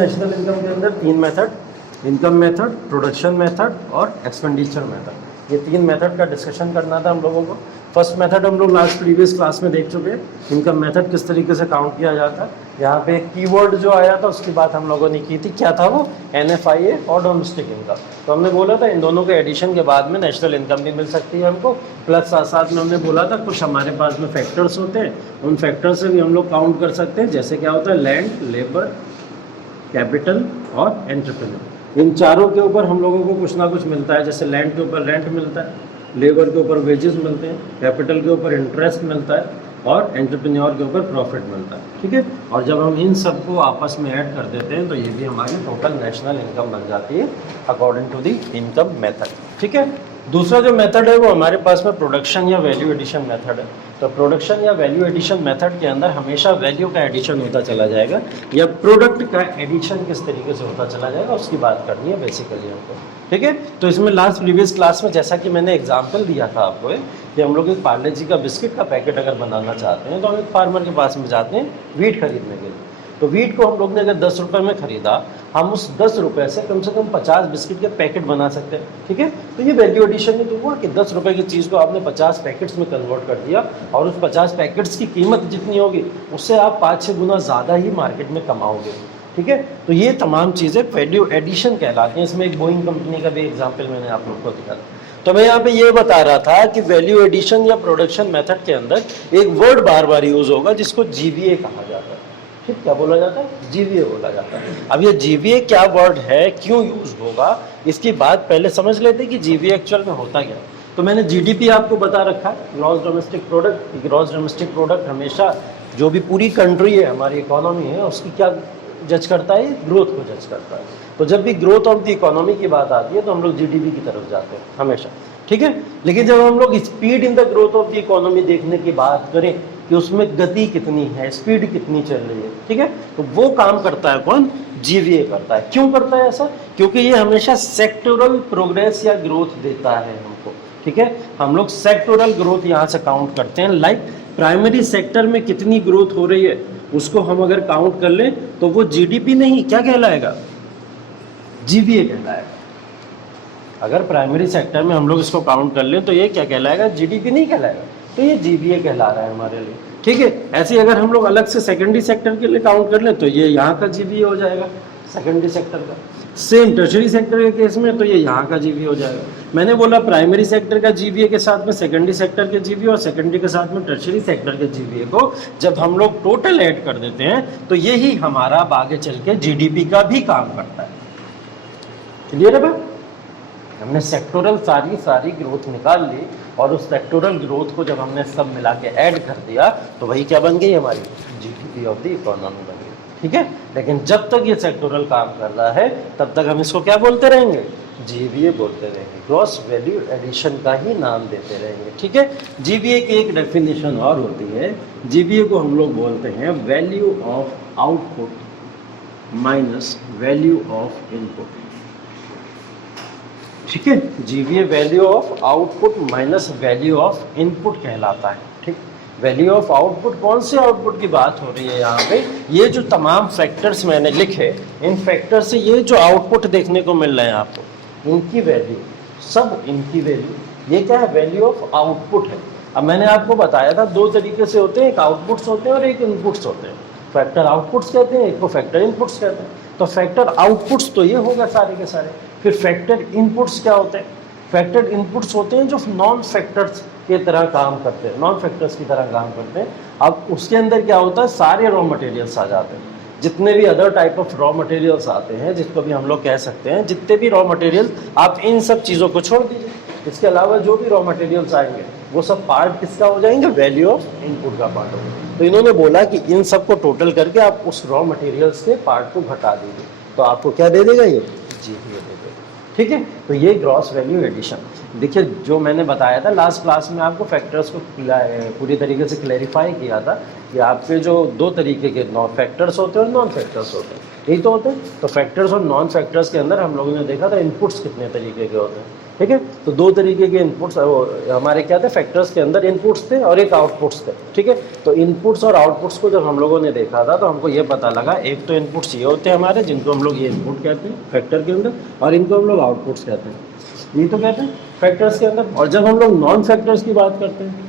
National income के अंदर तीन method, income method, production method और एक्सपेंडिचर मेथड, ये तीन मेथड का डिस्कशन करना था हम लोगों को। फर्स्ट मेथड हम लोग लास्ट प्रीवियस क्लास में देख चुके हैं, इनकम मेथड किस तरीके से काउंट किया जाता है। यहाँ पे एक कीवर्ड जो आया था उसकी बात हम लोगों ने की थी, क्या था वो, NFIA और डोमेस्टिक इनकम। तो हमने बोला था इन दोनों के एडिशन के बाद में नेशनल इनकम भी मिल सकती है हमको, प्लस साथ साथ में हमने बोला था कुछ हमारे पास में फैक्टर्स होते हैं, उन फैक्टर्स से भी हम लोग काउंट कर सकते हैं। जैसे क्या होता है, लैंड, लेबर, कैपिटल और एंटरप्रेन्योर। इन चारों के ऊपर हम लोगों को कुछ ना कुछ मिलता है। जैसे लैंड के ऊपर रेंट मिलता है, लेबर के ऊपर वेजेस मिलते हैं, कैपिटल के ऊपर इंटरेस्ट मिलता है और एंटरप्रेन्योर के ऊपर प्रॉफिट मिलता है। ठीक है, और जब हम इन सबको आपस में ऐड कर देते हैं तो ये भी हमारी टोटल नेशनल इनकम बन जाती है according to the income method. ठीक है, दूसरा जो मेथड है वो हमारे पास में प्रोडक्शन या वैल्यू एडिशन मेथड है। तो प्रोडक्शन या वैल्यू एडिशन मेथड के अंदर हमेशा वैल्यू का एडिशन होता चला जाएगा या प्रोडक्ट का एडिशन किस तरीके से होता चला जाएगा उसकी बात करनी है बेसिकली हमको। ठीक है, तो इसमें लास्ट प्रीवियस क्लास में जैसा कि मैंने एग्जांपल दिया था आपको कि हम लोग एक पार्ले जी का बिस्किट का पैकेट अगर बनाना चाहते हैं तो हम एक फार्मर के पास में जाते हैं वीट खरीदने के लिए। तो वीट को हम लोग ने अगर 10 रुपये में ख़रीदा, हम उस 10 रुपये से कम 50 बिस्किट के पैकेट बना सकते हैं। ठीक है, तो ये वैल्यू एडिशन ही तो हुआ कि 10 रुपये की चीज़ को आपने 50 पैकेट्स में कन्वर्ट कर दिया और उस 50 पैकेट्स की कीमत जितनी होगी उससे आप 5-6 गुना ज़्यादा ही मार्केट में कमाओगे। ठीक है, तो ये तमाम चीज़ें वैल्यू एडिशन कहलाती हैं। इसमें एक बोइंग कंपनी का भी एग्जाम्पल मैंने आप लोग को दिया था। तो मैं यहाँ पे ये बता रहा था कि वैल्यू एडिशन या प्रोडक्शन मेथड के अंदर एक वर्ड बार बार यूज़ होगा जिसको GVA कहा जाता है। ठीक, क्या बोला जाता है, GVA बोला जाता है। अब ये GVA क्या वर्ड है, क्यों यूज होगा, इसकी बात पहले समझ लेते हैं कि GVA एक्चुअल में होता क्या है। तो मैंने GDP आपको बता रखा है, gross domestic product. Gross domestic product हमेशा जो भी पूरी कंट्री है, हमारी इकोनॉमी है, उसकी क्या जज करता है, ग्रोथ को जज करता है। तो जब भी ग्रोथ ऑफ द इकोनॉमी की बात आती है तो हम लोग GDP की तरफ जाते हैं हमेशा। ठीक है, लेकिन जब हम लोग speed in the growth of the economy देखने की बात करें कि उसमें गति कितनी है, स्पीड कितनी चल रही है, ठीक है, तो वो काम करता है कौन, GVA करता है। क्यों करता है ऐसा, क्योंकि ये हमेशा सेक्टोरल प्रोग्रेस या ग्रोथ देता है हमको। ठीक है, हम लोग सेक्टोरल ग्रोथ यहाँ से काउंट करते हैं। लाइक प्राइमरी सेक्टर में कितनी ग्रोथ हो रही है उसको हम अगर काउंट कर लें तो वो GDP नहीं, क्या कहलाएगा, GVA कहलाएगा। अगर प्राइमरी सेक्टर में हम लोग इसको काउंट कर लें तो ये क्या कहलाएगा, GDP नहीं कहलाएगा, तो ये GVA कहला रहा है हमारे लिए। ठीक है, ऐसे ही अगर हम लोग अलग से सेकेंडरी सेक्टर के लिए काउंट कर लें तो ये यहाँ का GVA हो जाएगा, सेकेंडरी सेक्टर का। सेम टर्शरी सेक्टर के केस में तो ये यहाँ का GVA हो जाएगा। मैंने बोला प्राइमरी सेक्टर का GVA के साथ में सेकेंडरी सेक्टर के GVA और सेकेंडरी के साथ में टर्शरी सेक्टर के GVA को जब हम लोग टोटल ऐड कर देते हैं तो यही हमारा आगे चल के GDP का भी काम करता है। क्लियर है बात, हमने सेक्टोरल सारी ग्रोथ निकाल ली और उस सेक्टोरल ग्रोथ को जब हमने सब मिला के ऐड कर दिया तो वही क्या बन गई, हमारी GDP ऑफ द इकोनॉमी बन गई। ठीक है, लेकिन जब तक ये सेक्टोरल काम कर रहा है तब तक हम इसको क्या बोलते रहेंगे, GVA बोलते रहेंगे, ग्रॉस वैल्यू एडिशन का ही नाम देते रहेंगे। ठीक है, GVA की एक डेफिनेशन और होती है, GVA को हम लोग बोलते हैं value of output minus value of input. ठीक है, GVA value of output minus value of input कहलाता है। ठीक, वैल्यू ऑफ आउटपुट, कौन से आउटपुट की बात हो रही है यहाँ पे, ये जो तमाम फैक्टर्स मैंने लिखे, इन फैक्टर से ये जो आउटपुट देखने को मिल रहे हैं आपको, इनकी वैल्यू, सब इनकी वैल्यू, ये क्या है, वैल्यू ऑफ आउटपुट है। अब मैंने आपको बताया था दो तरीके से होते हैं, एक आउटपुट्स होते हैं और एक इनपुट्स होते हैं। फैक्टर आउटपुट्स कहते हैं, एक को फैक्टर इनपुट्स कहते हैं। तो फैक्टर आउटपुट्स तो ये होगा सारे के सारे। फिर फैक्टर इनपुट्स क्या होते हैं, फैक्टर इनपुट्स होते हैं जो नॉन फैक्टर्स की तरह काम करते हैं, नॉन फैक्टर्स की तरह काम करते हैं। अब उसके अंदर क्या होता है, सारे रॉ मटेरियल्स आ जाते हैं, जितने भी other type of raw materials आते हैं, जिसको भी हम लोग कह सकते हैं, जितने भी रॉ मटेरियल, आप इन सब चीज़ों को छोड़ दीजिए, इसके अलावा जो भी रॉ मटेरियल्स आएंगे वो सब पार्ट किसका हो जाएंगे, वैल्यू ऑफ इनपुट का पार्ट होगा। तो इन्होंने बोला कि इन सब को टोटल करके आप उस रॉ मटेरियल्स के पार्ट को घटा दीजिए तो आपको क्या दे देगा, ये GVA दे देगा। ठीक है, तो ये ग्रॉस वैल्यू एडिशन। देखिए जो मैंने बताया था लास्ट क्लास में आपको फैक्टर्स को पूरी तरीके से क्लैरिफाई किया था कि आपके जो दो तरीके के नॉन फैक्टर्स होते हैं और नॉन फैक्टर्स होते हैं, यही तो होते हैं। तो फैक्टर्स और नॉन फैक्टर्स के अंदर हम लोगों ने देखा था इनपुट्स कितने तरीके के होते हैं, ठीक है। तो दो तरीके के इनपुट्स हमारे क्या थे, फैक्टर्स के अंदर इनपुट्स थे और एक आउटपुट्स थे। ठीक है, तो इनपुट्स और आउटपुट्स को जब हम लोगों ने देखा था तो हमको ये पता लगा, एक तो इनपुट्स ये होते हैं हमारे, जिनको हम लोग ये इनपुट कहते हैं फैक्टर के अंदर, और इनको हम लोग आउटपुट्स कहते हैं, ये तो कहते हैं फैक्टर्स के अंदर। और जब हम लोग नॉन फैक्टर्स की बात करते हैं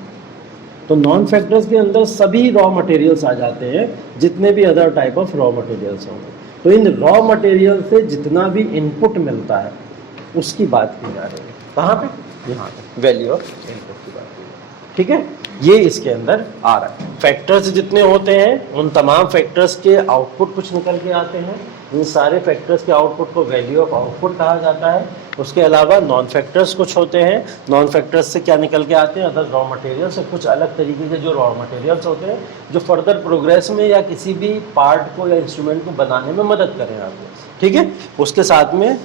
तो नॉन फैक्टर्स के अंदर सभी रॉ मटेरियल्स आ जाते हैं, जितने भी other type of raw materials होंगे। तो इन रॉ मटेरियल से जितना भी इनपुट मिलता है उसकी बात की जा रही है। कहाँ पे? यहाँ पे वैल्यू ऑफ इनपुट की बात की जा रही है। ठीक है, ये इसके अंदर आ रहा है। फैक्टर्स जितने होते हैं उन तमाम फैक्टर्स के आउटपुट कुछ निकल के आते हैं, इन सारे फैक्टर्स के आउटपुट को वैल्यू ऑफ आउटपुट कहा जाता है। उसके अलावा नॉन फैक्टर्स कुछ होते हैं, नॉन फैक्टर्स से क्या निकल के आते हैं, अदर रॉ मटेरियल से कुछ अलग तरीके के जो रॉ मटेरियल्स होते हैं जो फर्दर प्रोग्रेस में या किसी भी पार्ट को या इंस्ट्रूमेंट को बनाने में मदद करें आपको। ठीक है, उसके साथ में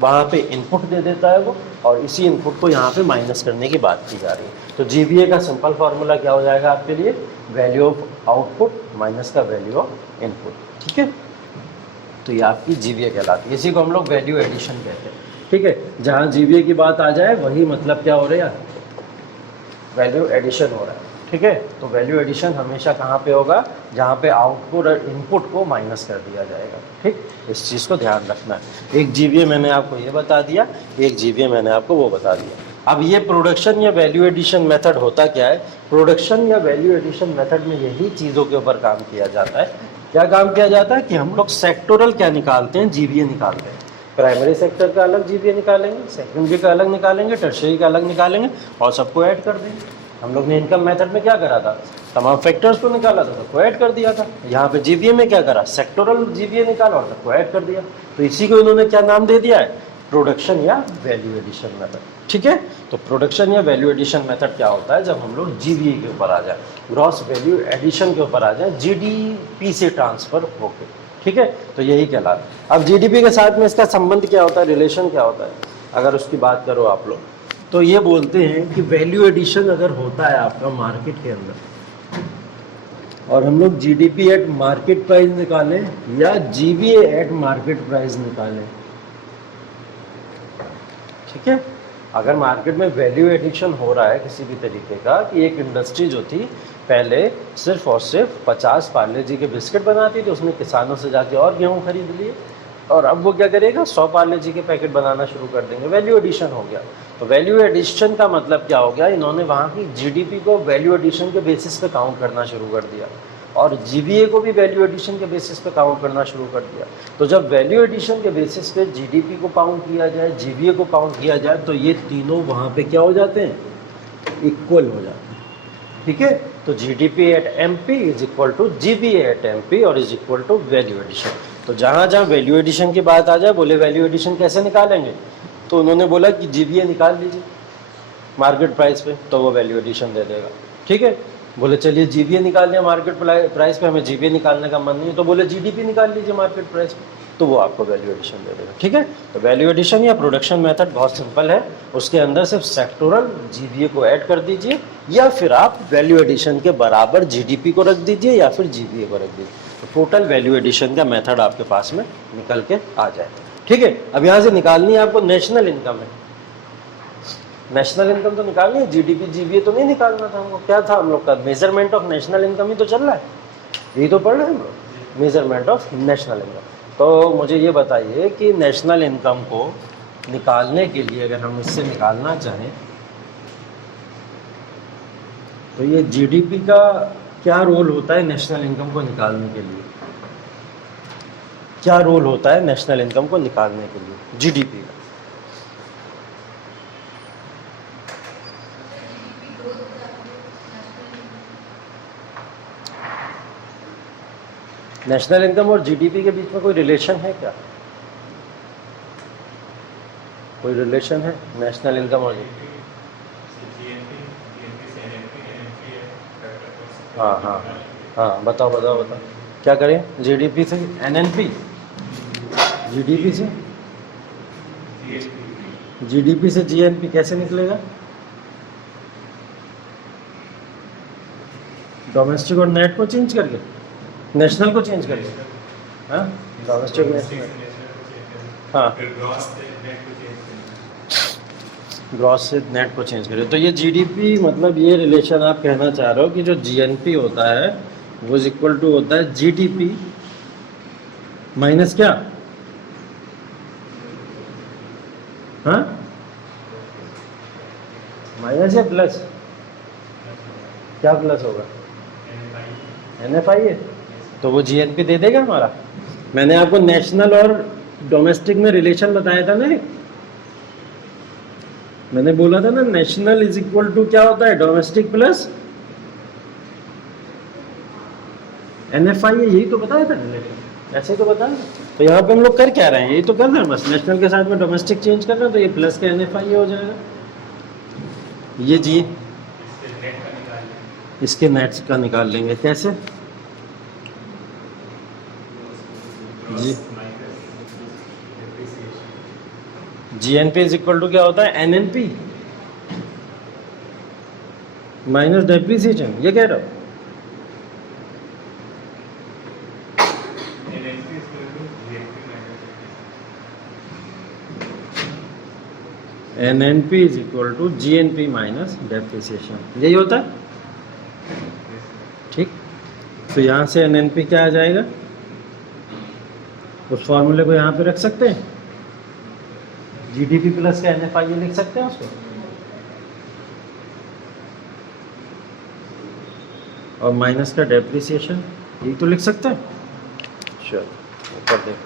वहाँ पे इनपुट दे देता है वो, और इसी इनपुट को यहाँ पे माइनस करने की बात की जा रही है। तो जीवीए का सिंपल फार्मूला क्या हो जाएगा आपके लिए, वैल्यू ऑफ आउटपुट माइनस का वैल्यू ऑफ इनपुट। ठीक है, तो ये आपकी जीवीए कहलाती है, इसी को हम लोग वैल्यू एडिशन कहते हैं। ठीक है, जहाँ जीवीए की बात आ जाए वही मतलब क्या हो रहा है, वैल्यू एडिशन हो रहा है। ठीक है, तो वैल्यू एडिशन हमेशा कहाँ पे होगा, जहाँ पे आउटपुट और इनपुट को माइनस कर दिया जाएगा। ठीक, इस चीज़ को ध्यान रखना है। एक जीवीए मैंने आपको ये बता दिया, एक जीवीए मैंने आपको वो बता दिया। अब ये प्रोडक्शन या वैल्यू एडिशन मेथड होता क्या है, प्रोडक्शन या वैल्यू एडिशन मेथड में यही चीज़ों के ऊपर काम किया जाता है। क्या काम किया जाता है कि हम लोग सेक्टोरल क्या निकालते हैं, जीवीए निकालते हैं। प्राइमरी सेक्टर का अलग जीवीए निकालेंगे, सेकेंडरी का अलग निकालेंगे, टर्शियरी का अलग निकालेंगे और सबको ऐड कर देंगे। हम लोग ने इनकम मेथड में क्या करा था, तमाम फैक्टर्स को निकाला था, सबको ऐड कर दिया था। यहाँ पे जीवीए में क्या करा, सेक्टोरल जीवीए निकाला और सबको ऐड कर दिया। तो इसी को इन्होंने क्या नाम दे दिया है, प्रोडक्शन या वैल्यू एडिशन मेथड। ठीक है, तो प्रोडक्शन या वैल्यू एडिशन मेथड क्या होता है, जब हम लोग जीवीए के ऊपर आ जाए, ग्रॉस वैल्यू एडिशन के ऊपर आ जाए, जीडीपी से ट्रांसफर होके। ठीक है, तो यही कहलाता है। अब जीडीपी के साथ में इसका संबंध क्या होता है, रिलेशन क्या होता है, अगर उसकी बात करो आप लोग, तो ये बोलते हैं कि वैल्यू एडिशन अगर होता है आपका मार्केट के अंदर और हम लोग जीडीपी एट मार्केट प्राइस निकालें या जीवीए एट मार्केट प्राइस निकालें, ठीक है, अगर मार्केट में वैल्यू एडिशन हो रहा है किसी भी तरीके का, कि एक इंडस्ट्री जो थी पहले सिर्फ और सिर्फ 50 पार्ले जी के बिस्किट बनाती थी, उसने किसानों से जाके और गेहूँ खरीद लिए, और अब वो क्या करेगा, 100 पार्ले जी के पैकेट बनाना शुरू कर देंगे, वैल्यू एडिशन हो गया। तो वैल्यू एडिशन का मतलब क्या हो गया, इन्होंने वहाँ की जीडीपी को वैल्यू एडिशन के बेसिस पे काउंट करना शुरू कर दिया और जीवीए को भी वैल्यू एडिशन के बेसिस पे काउंट करना शुरू कर दिया। तो जब वैल्यू एडिशन के बेसिस पे जीडीपी को काउंट किया जाए, जीवीए को काउंट किया जाए, तो ये तीनों वहाँ पे क्या हो जाते हैं, इक्वल हो जाते हैं। ठीक है, तो GDP at MP is equal to GVA at MP और is equal to value addition. तो जहाँ जहाँ वैल्यू एडिशन की बात आ जाए, बोले वैल्यू एडिशन कैसे निकालेंगे, तो उन्होंने बोला कि जीवीए निकाल लीजिए मार्केट प्राइस पे, तो वो वैल्यू एडिशन दे देगा। ठीक है, बोले चलिए जीवीए निकाल लिया मार्केट प्राइस पे, हमें जीवीए निकालने का मन नहीं, तो बोले जीडीपी निकाल लीजिए मार्केट प्राइस पे, तो वो आपको वैल्यू एडिशन दे देगा। ठीक है, तो वैल्यू एडिशन या प्रोडक्शन मेथड बहुत सिंपल है, उसके अंदर सिर्फ सेक्टोरल जीवीए को ऐड कर दीजिए या फिर आप वैल्यू एडिशन के बराबर जीडीपी को रख दीजिए या फिर जीवीए को रख दीजिए, तो टोटल वैल्यू एडिशन का मेथड आपके पास में निकल के आ जाए। ठीक है, अब यहाँ से निकालनी है आपको नेशनल इनकम है, नेशनल इनकम तो निकालनी है, जीडीपी जीवीए तो नहीं निकालना था हमको। क्या था हम लोग का, मेजरमेंट ऑफ नेशनल इनकम ही तो चल रहा है, यही तो पढ़ रहे हैं हम लोग, मेजरमेंट ऑफ नेशनल इनकम। तो मुझे ये बताइए कि नेशनल इनकम को निकालने के लिए अगर हम इससे निकालना चाहें तो ये जीडीपी का क्या रोल होता है नेशनल इनकम को निकालने के लिए, क्या रोल होता है नेशनल इनकम को निकालने के लिए जीडीपी का। नेशनल इनकम और जीडीपी के बीच में कोई रिलेशन है क्या, कोई रिलेशन है नेशनल इनकम और जीडीपी? हाँ हाँ हाँ, बताओ बताओ बताओ, क्या करें, जीडीपी से एनएनपी, जीडीपी से जीडीपी से जीएनपी कैसे निकलेगा, डोमेस्टिक और नेट को चेंज करके, नेशनल को चेंज करके, हाँ डोमेस्टिक नेशनल, हाँ ग्रॉस से नेट को चेंज करें। तो ये जीडीपी मतलब ये रिलेशन आप कहना चाह रहे हो कि जो जीएनपी होता है वो इज इक्वल टू होता है जीडीपी माइनस क्या, हाँ, माइनस या प्लस, क्या प्लस होगा, एनएफआई है, तो वो जीएनपी दे देगा हमारा। मैंने आपको नेशनल और डोमेस्टिक में रिलेशन बताया था ना, मैंने बोला था ना नेशनल इज इक्वल टू क्या होता है, डोमेस्टिक प्लस एनएफआई है, यही तो बताया था रिलेशन, ऐसे तो बताया। तो यहाँ पे हम लोग कर क्या रहे हैं, यही तो कर रहे हैं, बस नेशनल के साथ में डोमेस्टिक चेंज कर रहे हैं, तो ये प्लस का एनएफआई हो जाएगा। ये जी इसके नेट्स का निकाल लेंगे, कैसे जी, जीएनपी इज इक्वल टू क्या होता है, एनएनपी माइनस डेप्रिसिएशन, ये कह रहा हूँ। NNP is equal to GNP minus depreciation, यही होता है, ठीक। तो यहाँ से एनएनपी क्या आ जाएगा, उस फॉर्मूले को यहाँ पे रख सकते हैं, जीडीपी प्लस का एनएफआई लिख सकते हैं उसको, और माइनस का डेप्रिसिएशन, यही तो लिख सकते हैं। चलो ऊपर देख,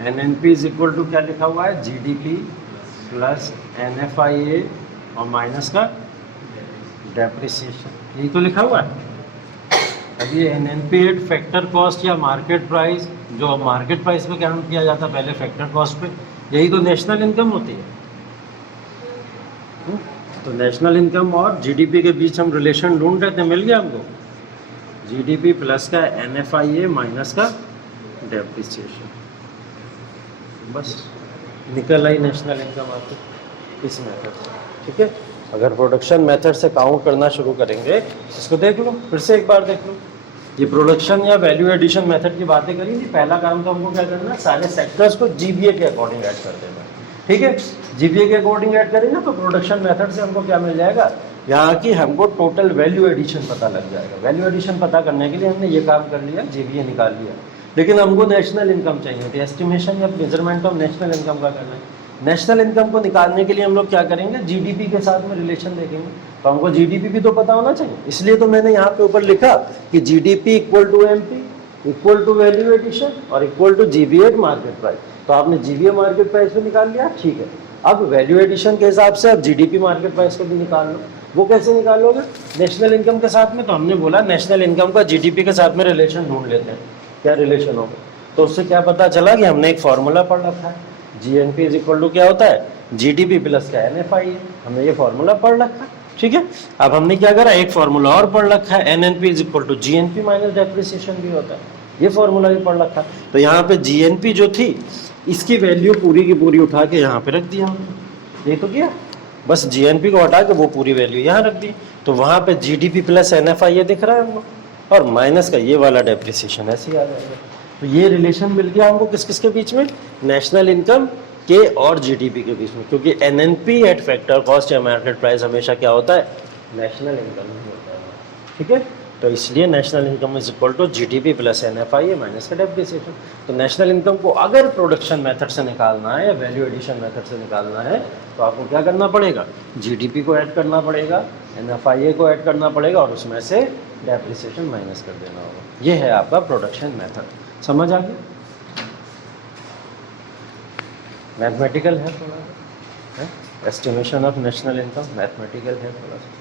एनएनपी इज इक्वल टू क्या लिखा हुआ है, जीडीपी प्लस एनएफआईए और माइनस का डेप्रिसिएशन, यही तो लिखा हुआ है। अब ये एनएनपी एट फैक्टर कॉस्ट या मार्केट प्राइस, जो मार्केट प्राइस पे काउंट किया जाता है पहले फैक्टर कॉस्ट पे, यही तो नेशनल इनकम होती है। तो नेशनल इनकम और जीडीपी के बीच हम रिलेशन ढूंढ रहे थे, मिल गया हमको, जीडीपी प्लस का एनएफआईए माइनस का डेप्रिसिएशन, बस निकल आई नेशनल इनकम आपको इस मेथड से, ठीक है। अगर प्रोडक्शन मेथड से काउंट करना शुरू करेंगे, इसको देख लो, फिर से एक बार देख लो, ये प्रोडक्शन या वैल्यू एडिशन मेथड की बातें करेंगे। पहला काम तो हमको क्या करना है, सारे सेक्टर्स को जीबीए के अकॉर्डिंग ऐड कर देना, ठीक है। जीबीए के अकॉर्डिंग ऐड करेंगे तो प्रोडक्शन मेथड से हमको क्या मिल जाएगा, यहाँ की हमको टोटल वैल्यू एडिशन पता लग जाएगा। वैल्यू एडिशन पता करने के लिए हमने ये काम कर लिया, जीबीए निकाल लिया, लेकिन हमको नेशनल इनकम चाहिए थी, एस्टिमेशन या मेजरमेंट ऑफ नेशनल इनकम का करना है। नेशनल इनकम को निकालने के लिए हम लोग क्या करेंगे, जीडीपी के साथ में रिलेशन देखेंगे। तो हमको जीडीपी भी तो पता होना चाहिए, इसलिए तो मैंने यहाँ पे ऊपर लिखा कि GDP equal to MP equal to value addition और equal to GBA market price. तो आपने जीबीए मार्केट प्राइस को निकाल लिया, ठीक है। अब वैल्यू एडिशन के हिसाब से अब जीडीपी मार्केट प्राइस को भी निकाल लो। वो कैसे निकालोगे, नेशनल इनकम के साथ में। तो हमने बोला नेशनल इनकम का जीडीपी के साथ में रिलेशन ढूंढ लेते हैं, क्या रिलेशन होगा। तो उससे क्या पता चला कि हमने एक फॉर्मूला पढ़ रखा है, जीएनपी इज इक्वल टू क्या होता है, जीडीपी प्लस का एनएफआई है, हमने ये फॉर्मूला पढ़ रखा है, ठीक है। अब हमने क्या करा, एक फॉर्मूला और पढ़ रखा है, NNP is equal to GNP minus depreciation भी होता है, ये फॉर्मूला भी पढ़ रखा है। तो यहाँ पे जीएनपी जो थी इसकी वैल्यू पूरी की पूरी उठा के यहाँ पे रख दिया हमने, ये तो किया, बस जीएनपी को हटा के वो पूरी वैल्यू यहाँ रख दी। तो वहाँ पे जीडीपी प्लस एनएफआई ये दिख रहा है हमको, और माइनस का ये वाला डेप्रिसिएशन ऐसे ही आ जाएगा। तो ये रिलेशन मिल गया हमको किस किस के बीच में, नेशनल इनकम के और जीडीपी के बीच में, क्योंकि एनएनपी एट फैक्टर कॉस्ट या मार्केट प्राइस हमेशा क्या होता है, नेशनल इनकम ही होता है, ठीक है। तो इसलिए national income is equal to GDP plus NFI minus का डेप्रिसिएशन। तो नेशनल इनकम को अगर प्रोडक्शन मेथड से निकालना है या वैल्यू एडिशन मेथड से निकालना है तो आपको क्या करना पड़ेगा, जीडीपी को ऐड करना पड़ेगा, एनएफआई को ऐड करना पड़ेगा और उसमें से डेप्रिसिएशन माइनस कर देना होगा। ये है आपका प्रोडक्शन मेथड, समझ आ गया। मैथमेटिकल है थोड़ा सा, estimation of national income mathematical है थोड़ा सा।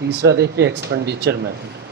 तीसरा देखिए एक्सपेंडिचर मेथड।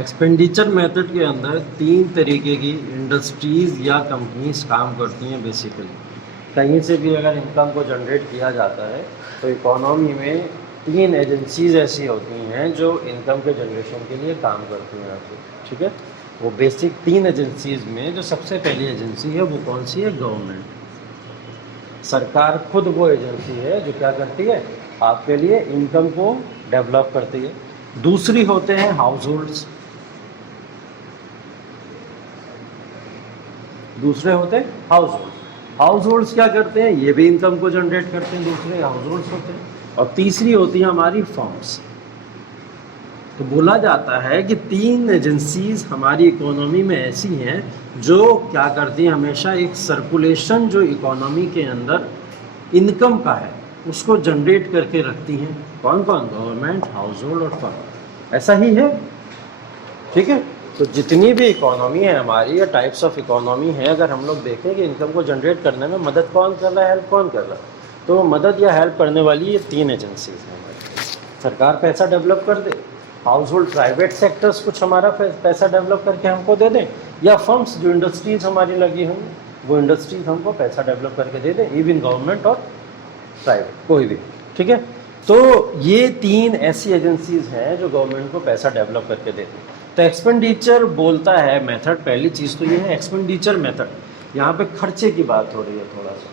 एक्सपेंडिचर मेथड के अंदर तीन तरीके की इंडस्ट्रीज़ या कंपनीज काम करती हैं बेसिकली। कहीं से भी अगर इनकम को जनरेट किया जाता है तो इकोनॉमी में तीन एजेंसीज ऐसी होती हैं जो इनकम के जनरेशन के लिए काम करती हैं यहाँ पे, ठीक है। वो बेसिक तीन एजेंसीज में जो सबसे पहली एजेंसी है वो कौन सी है? गवर्नमेंट। सरकार खुद वो एजेंसी है जो क्या करती है? आपके लिए इनकम को डेवलप करती है। दूसरी होते हैं हाउस होल्ड्स, दूसरे होते हैं हाउस होल्ड। हाउस होल्ड्स क्या करते हैं? ये भी इनकम को जनरेट करते हैं, दूसरे हाउस होल्ड्स होते हैं। और तीसरी होती है हमारी फर्म्स। तो बोला जाता है कि तीन एजेंसीज हमारी इकोनॉमी में ऐसी हैं जो क्या करती हैं? हमेशा एक सर्कुलेशन जो इकोनॉमी के अंदर इनकम का है उसको जनरेट करके रखती हैं। कौन कौन? गवर्नमेंट, हाउस होल्ड और फर्म। ऐसा ही है, ठीक है। तो जितनी भी इकोनॉमी है हमारी या टाइप्स ऑफ इकोनॉमी है, अगर हम लोग देखें कि इनकम को जनरेट करने में मदद कौन कर रहा है, हेल्प कौन कर रहा है, तो मदद या हेल्प करने वाली ये तीन एजेंसीज हैं हमारी। सरकार पैसा डेवलप कर दे, हाउस होल्ड प्राइवेट सेक्टर्स कुछ हमारा पैसा डेवलप करके हमको दे दें, या फर्म्स जो इंडस्ट्रीज हमारी लगी होंगी वो इंडस्ट्रीज हमको पैसा डेवलप करके दे दें, इवन गवर्नमेंट और प्राइवेट कोई भी, ठीक है। तो ये तीन ऐसी एजेंसीज हैं जो गवर्नमेंट को पैसा डेवलप करके देती हैं। तो एक्सपेंडिचर बोलता है मेथड, पहली चीज़ तो ये है एक्सपेंडिचर मेथड। यहाँ पे खर्चे की बात हो रही है थोड़ा सा,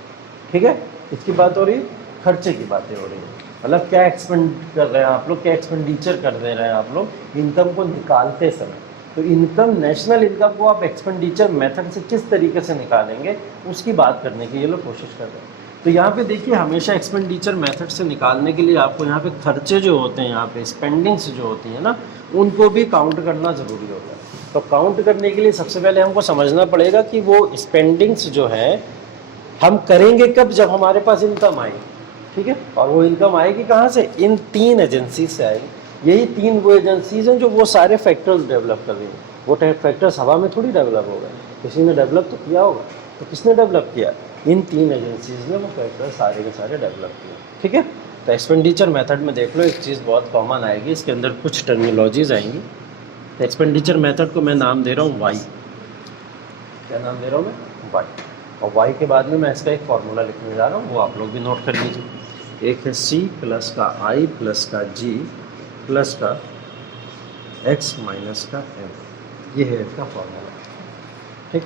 ठीक है। इसकी बात हो रही है, खर्चे की बातें हो रही है, मतलब क्या एक्सपेंड कर रहे हैं आप लोग, क्या एक्सपेंडिचर कर दे रहे हैं आप लोग इनकम को निकालते समय। तो इनकम, नेशनल इनकम को आप एक्सपेंडिचर मेथड से किस तरीके से निकालेंगे उसकी बात करने की ये लोग कोशिश कर रहे हैं। तो यहाँ पे देखिए हमेशा एक्सपेंडिचर मेथड से निकालने के लिए आपको यहाँ पे खर्चे जो होते हैं, यहाँ पे स्पेंडिंग्स जो होती हैं ना, उनको भी काउंट करना ज़रूरी होता है। तो काउंट करने के लिए सबसे पहले हमको समझना पड़ेगा कि वो स्पेंडिंग्स जो है हम करेंगे कब? जब हमारे पास इनकम आएगी, ठीक है। और वो इनकम आएगी कहाँ से? इन तीन एजेंसी से आएगी। यही तीन वो एजेंसीज हैं जो वो सारे फैक्टर्स डेवलप कर रही हैं। वो फैक्टर्स हवा में थोड़ी डेवलप हो गए, किसी ने डेवलप तो किया होगा। तो किसने डेवलप किया? इन तीन एजेंसीज ने वो फैक्टर सारे के सारे डेवलप किए, ठीक है। तो एक्सपेंडिचर मेथड में देख लो एक चीज़ बहुत कॉमन आएगी, इसके अंदर कुछ टर्मिनोलॉजीज आएंगी। तो एक्सपेंडिचर मेथड को मैं नाम दे रहा हूँ वाई। क्या नाम दे रहा हूँ मैं? वाई। और वाई के बाद में मैं इसका एक फार्मूला लिखने जा रहा हूँ, वो आप लोग भी नोट कर लीजिए। एक है सी प्लस का आई प्लस का जी प्लस का एक्स माइनस का एम। ये है इसका फार्मूला, ठीक।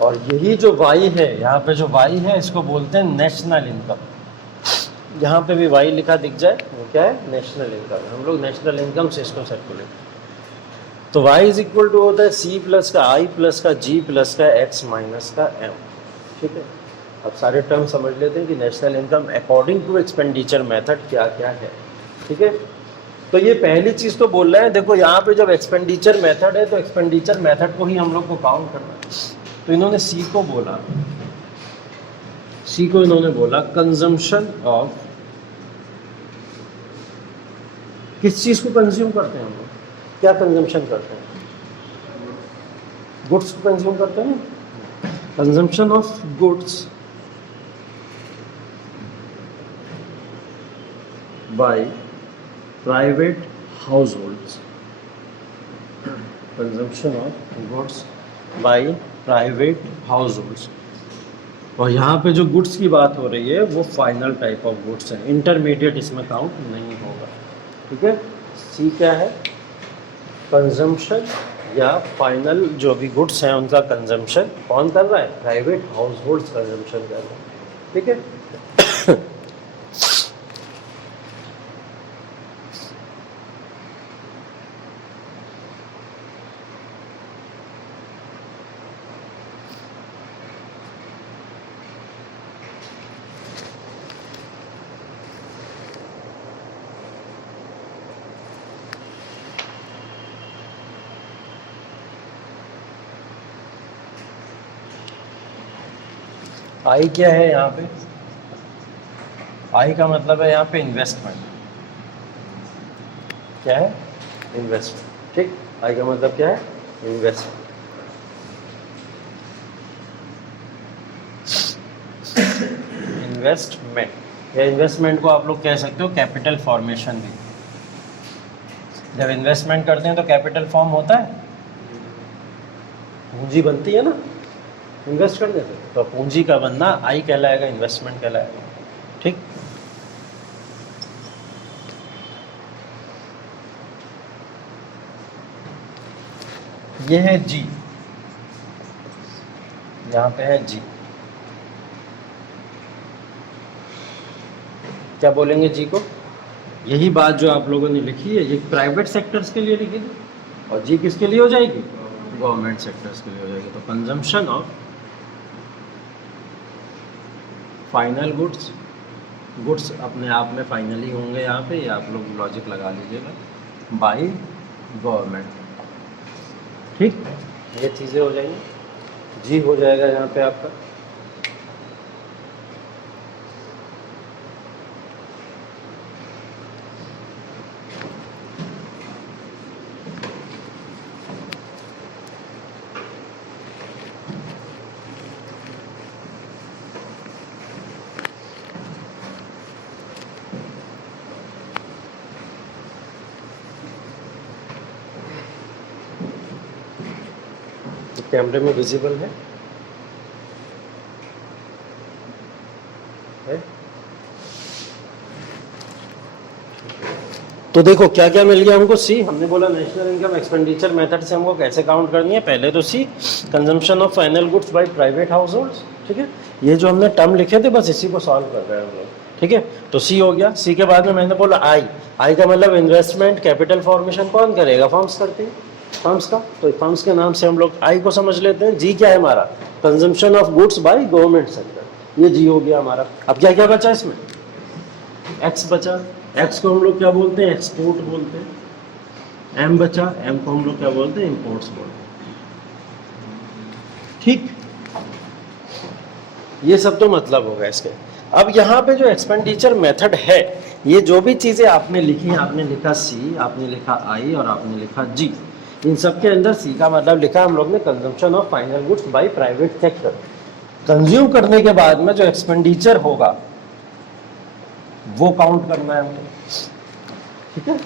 और यही जो वाई है, यहाँ पे जो वाई है इसको बोलते हैं नेशनल इनकम। यहाँ पे भी वाई लिखा दिख जाए, वो क्या है? National income. हम लोग नेशनल इनकम से इसको सर्कुलेट। तो वाई इज इक्वल टू होता है सी प्लस का आई प्लस का जी प्लस का एक्स माइनस का एम, ठीक है। अब सारे टर्म समझ लेते हैं कि national income according to expenditure method क्या क्या है, ठीक है। तो ये पहली चीज़ तो बोल रहे हैं, देखो यहाँ पे जब एक्सपेंडिचर मेथड है तो एक्सपेंडिचर मेथड को ही हम लोग को काउंट करना है। तो इन्होंने सी को बोला, सी को इन्होंने बोला कंजम्पशन ऑफ, किस चीज़ को कंज्यूम करते हैं हम लोग? क्या कंजम्पशन करते हैं? गुड्स को कंज्यूम करते हैं। Consumption of goods by private house holds, consumption of goods by private house holds. और यहाँ पे जो गुड्स की बात हो रही है वो फाइनल टाइप ऑफ गुड्स हैं, इंटरमीडिएट इसमें काउंट नहीं होगा। ठीक है, सी क्या है, कंजम्पशन या फाइनल जो भी गुड्स हैं उनका कंजम्पशन कौन कर रहा है, प्राइवेट हाउस होल्ड्स कंजम्पशन कर रहे हैं। ठीक है आई क्या है यहाँ पे, आई का मतलब है यहाँ पे इन्वेस्टमेंट, क्या है, इन्वेस्टमेंट। ठीक, आई का मतलब क्या है, इन्वेस्टमेंट। इन्वेस्टमेंट या इन्वेस्टमेंट को आप लोग कह सकते हो कैपिटल फॉर्मेशन भी। जब इन्वेस्टमेंट करते हैं तो कैपिटल फॉर्म होता है, पूंजी बनती है ना इन्वेस्ट करने से, तो पूंजी का बनना आई कहलाएगा, इन्वेस्टमेंट कहलाएगा। ठीक, ये है जी, यहाँ पे है जी, क्या बोलेंगे जी को, यही बात जो आप लोगों ने लिखी है ये प्राइवेट सेक्टर्स के लिए लिखी थी, और जी किसके लिए हो जाएगी, गवर्नमेंट सेक्टर्स के लिए हो जाएगी। तो consumption of final goods, goods अपने आप में फाइनल ही होंगे यहाँ पे, आप लोग लॉजिक लगा लीजिएगा, बाय गवर्नमेंट। ठीक, ये चीज़ें हो जाएंगी, जी हो जाएगा यहाँ पे आपका। कैमरे में विजिबल है? तो देखो क्या क्या मिल गया हमको, सी हमने बोला नेशनल इनकम एक्सपेंडिचर मेथड से हमको कैसे काउंट करनी है, पहले तो C consumption of final goods by private households. ठीक है, ये जो हमने टर्म लिखे थे बस इसी को सॉल्व कर रहे हैं हम लोग। ठीक है, तो सी हो गया, सी के बाद में मैंने बोला आई, आई का मतलब इन्वेस्टमेंट कैपिटल फॉर्मेशन कौन करेगा, फर्म्स करते हैं, फर्म्स का, तो फर्म्स के नाम से हम लोग आई को समझ लेते हैं। जी क्या है हमारा, consumption of goods by government sector, ये जी हो गया हमारा। अब क्या क्या बचा इसमें, एक्स बचा, एक्स को हम लोग क्या बोलते हैं, एक्सपोर्ट बोलते हैं। एम बचा, एम को हम लोग क्या बोलते हैं, इंपोर्ट्स बोलते हैं। ठीक, ये सब तो मतलब होगा इसके। अब यहाँ पे जो एक्सपेंडिचर मेथड है, ये जो भी चीज़ें आपने लिखी, आपने लिखा सी, आपने लिखा आई और आपने लिखा जी, इन सब के अंदर सी का मतलब लिखा हम लोग ने consumption of final goods by private sector. Consume करने के बाद में जो एक्सपेंडिचर होगा वो काउंट करना है हमको। ठीक है,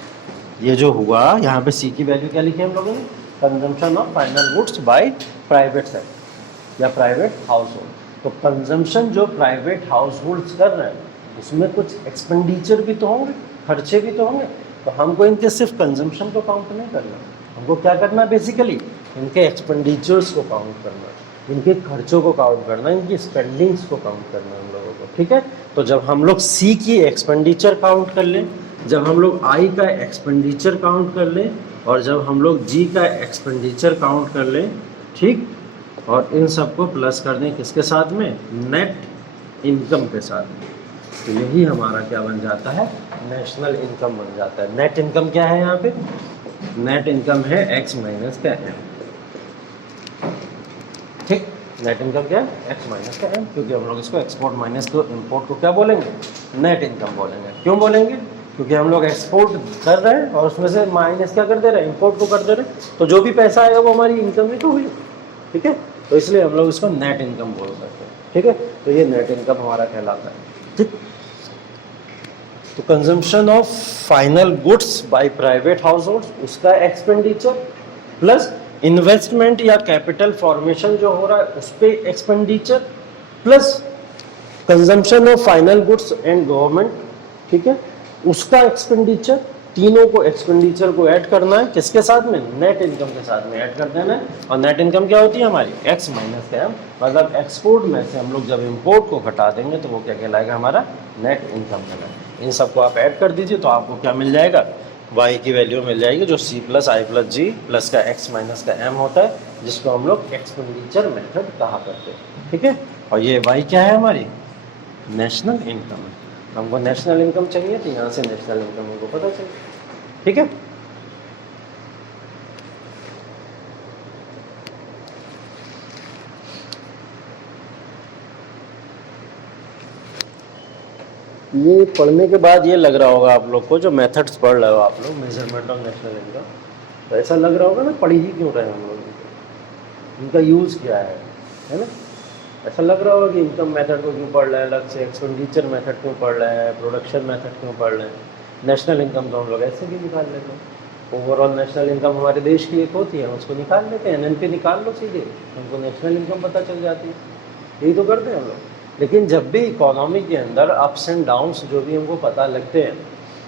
ये जो हुआ यहाँ पे सी की वैल्यू क्या लिखी है हम लोगों ने, consumption of final goods by private sector या प्राइवेट हाउस होल्ड। तो कंजम्पशन जो प्राइवेट हाउस होल्ड्स कर रहे हैं उसमें कुछ एक्सपेंडिचर भी तो होंगे, खर्चे भी तो होंगे, तो हमको इनके सिर्फ कंजम्पशन को काउंट नहीं करना, हमको क्या करना है, बेसिकली इनके एक्सपेंडिचर्स को काउंट करना, इनके खर्चों को काउंट करना, इनकी स्पेंडिंग्स को काउंट करना हम लोगों को। ठीक है, तो जब हम लोग सी की एक्सपेंडिचर काउंट कर लें, जब हम लोग आई का एक्सपेंडिचर काउंट कर लें, और जब हम लोग जी का एक्सपेंडिचर काउंट कर लें, ठीक, और इन सबको प्लस कर दें किसके साथ में, नेट इनकम के साथ में, तो यही हमारा क्या बन जाता है, नेशनल इनकम बन जाता है। नेट इनकम क्या है यहाँ पे, नेट इनकम है एक्स माइनस का एम। ठीक, नेट इनकम क्या है, एक्स माइनस का एम, क्योंकि हम लोग इसको एक्सपोर्ट माइनस को इम्पोर्ट को क्या बोलेंगे, नेट इनकम बोलेंगे। क्यों बोलेंगे, क्योंकि हम लोग एक्सपोर्ट कर रहे हैं और उसमें से माइनस क्या कर दे रहे हैं, इम्पोर्ट को कर दे रहे हैं, तो जो भी पैसा आएगा वो हमारी इनकम ही तो हुई। ठीक है, तो इसलिए हम लोग इसको नेट इनकम बोल सकते हैं। ठीक है, तो ये नेट इनकम हमारा कहलाता है। ठीक, तो consumption of final goods by private house holds, उसका एक्सपेंडिचर प्लस इन्वेस्टमेंट या कैपिटल फॉर्मेशन जो हो रहा है उस पर expenditure, plus consumption of final goods and government, ठीक है, उसका एक्सपेंडिचर, तीनों को एक्सपेंडिचर को ऐड करना है, किसके साथ में, नेट इनकम के साथ में ऐड कर देना है। और नेट इनकम क्या होती है हमारी, एक्स माइनस का एम, मतलब एक्सपोर्ट में से हम लोग जब इंपोर्ट को घटा देंगे तो वो क्या कहलाएगा, हमारा नेट इनकम कहलाएगा। इन सबको आप ऐड कर दीजिए तो आपको क्या मिल जाएगा, y की वैल्यू मिल जाएगी जो c प्लस आई प्लस जी प्लस का x माइनस का m होता है, जिसको हम लोग एक्सपेंडिचर मेथड कहा करते हैं, ठीक है। और ये y क्या है, हमारी नेशनल इनकम है। हमको नेशनल इनकम चाहिए तो यहाँ से नेशनल इनकम हमको पता चले, ठीक है। ये पढ़ने के बाद ये लग रहा होगा आप लोग को, जो मेथड्स पढ़ रहे हो आप लोग, मेजरमेंट ऑफ नेशनल इनकम, तो ऐसा लग रहा होगा ना पढ़ी ही क्यों रहे हम लोग, इनका यूज़ क्या है ना। ऐसा लग रहा होगा कि इनकम मेथड को क्यों पढ़ रहे हैं अलग से, एक्सपेंडिचर मेथड क्यों पढ़ रहे हैं, प्रोडक्शन मेथड क्यों पढ़ रहे हैं, नेशनल इनकम तो हम लोग ऐसे भी निकाल लेते हैं। ओवरऑल नेशनल इनकम हमारे देश की एक होती है, उसको निकाल लेते हैं, NNP निकाल लो सीधे, हमको नेशनल इनकम पता चल जाती है, यही तो करते हैं हम लोग। लेकिन जब भी इकोनॉमी के अंदर अप्स एंड डाउन्स जो भी हमको पता लगते हैं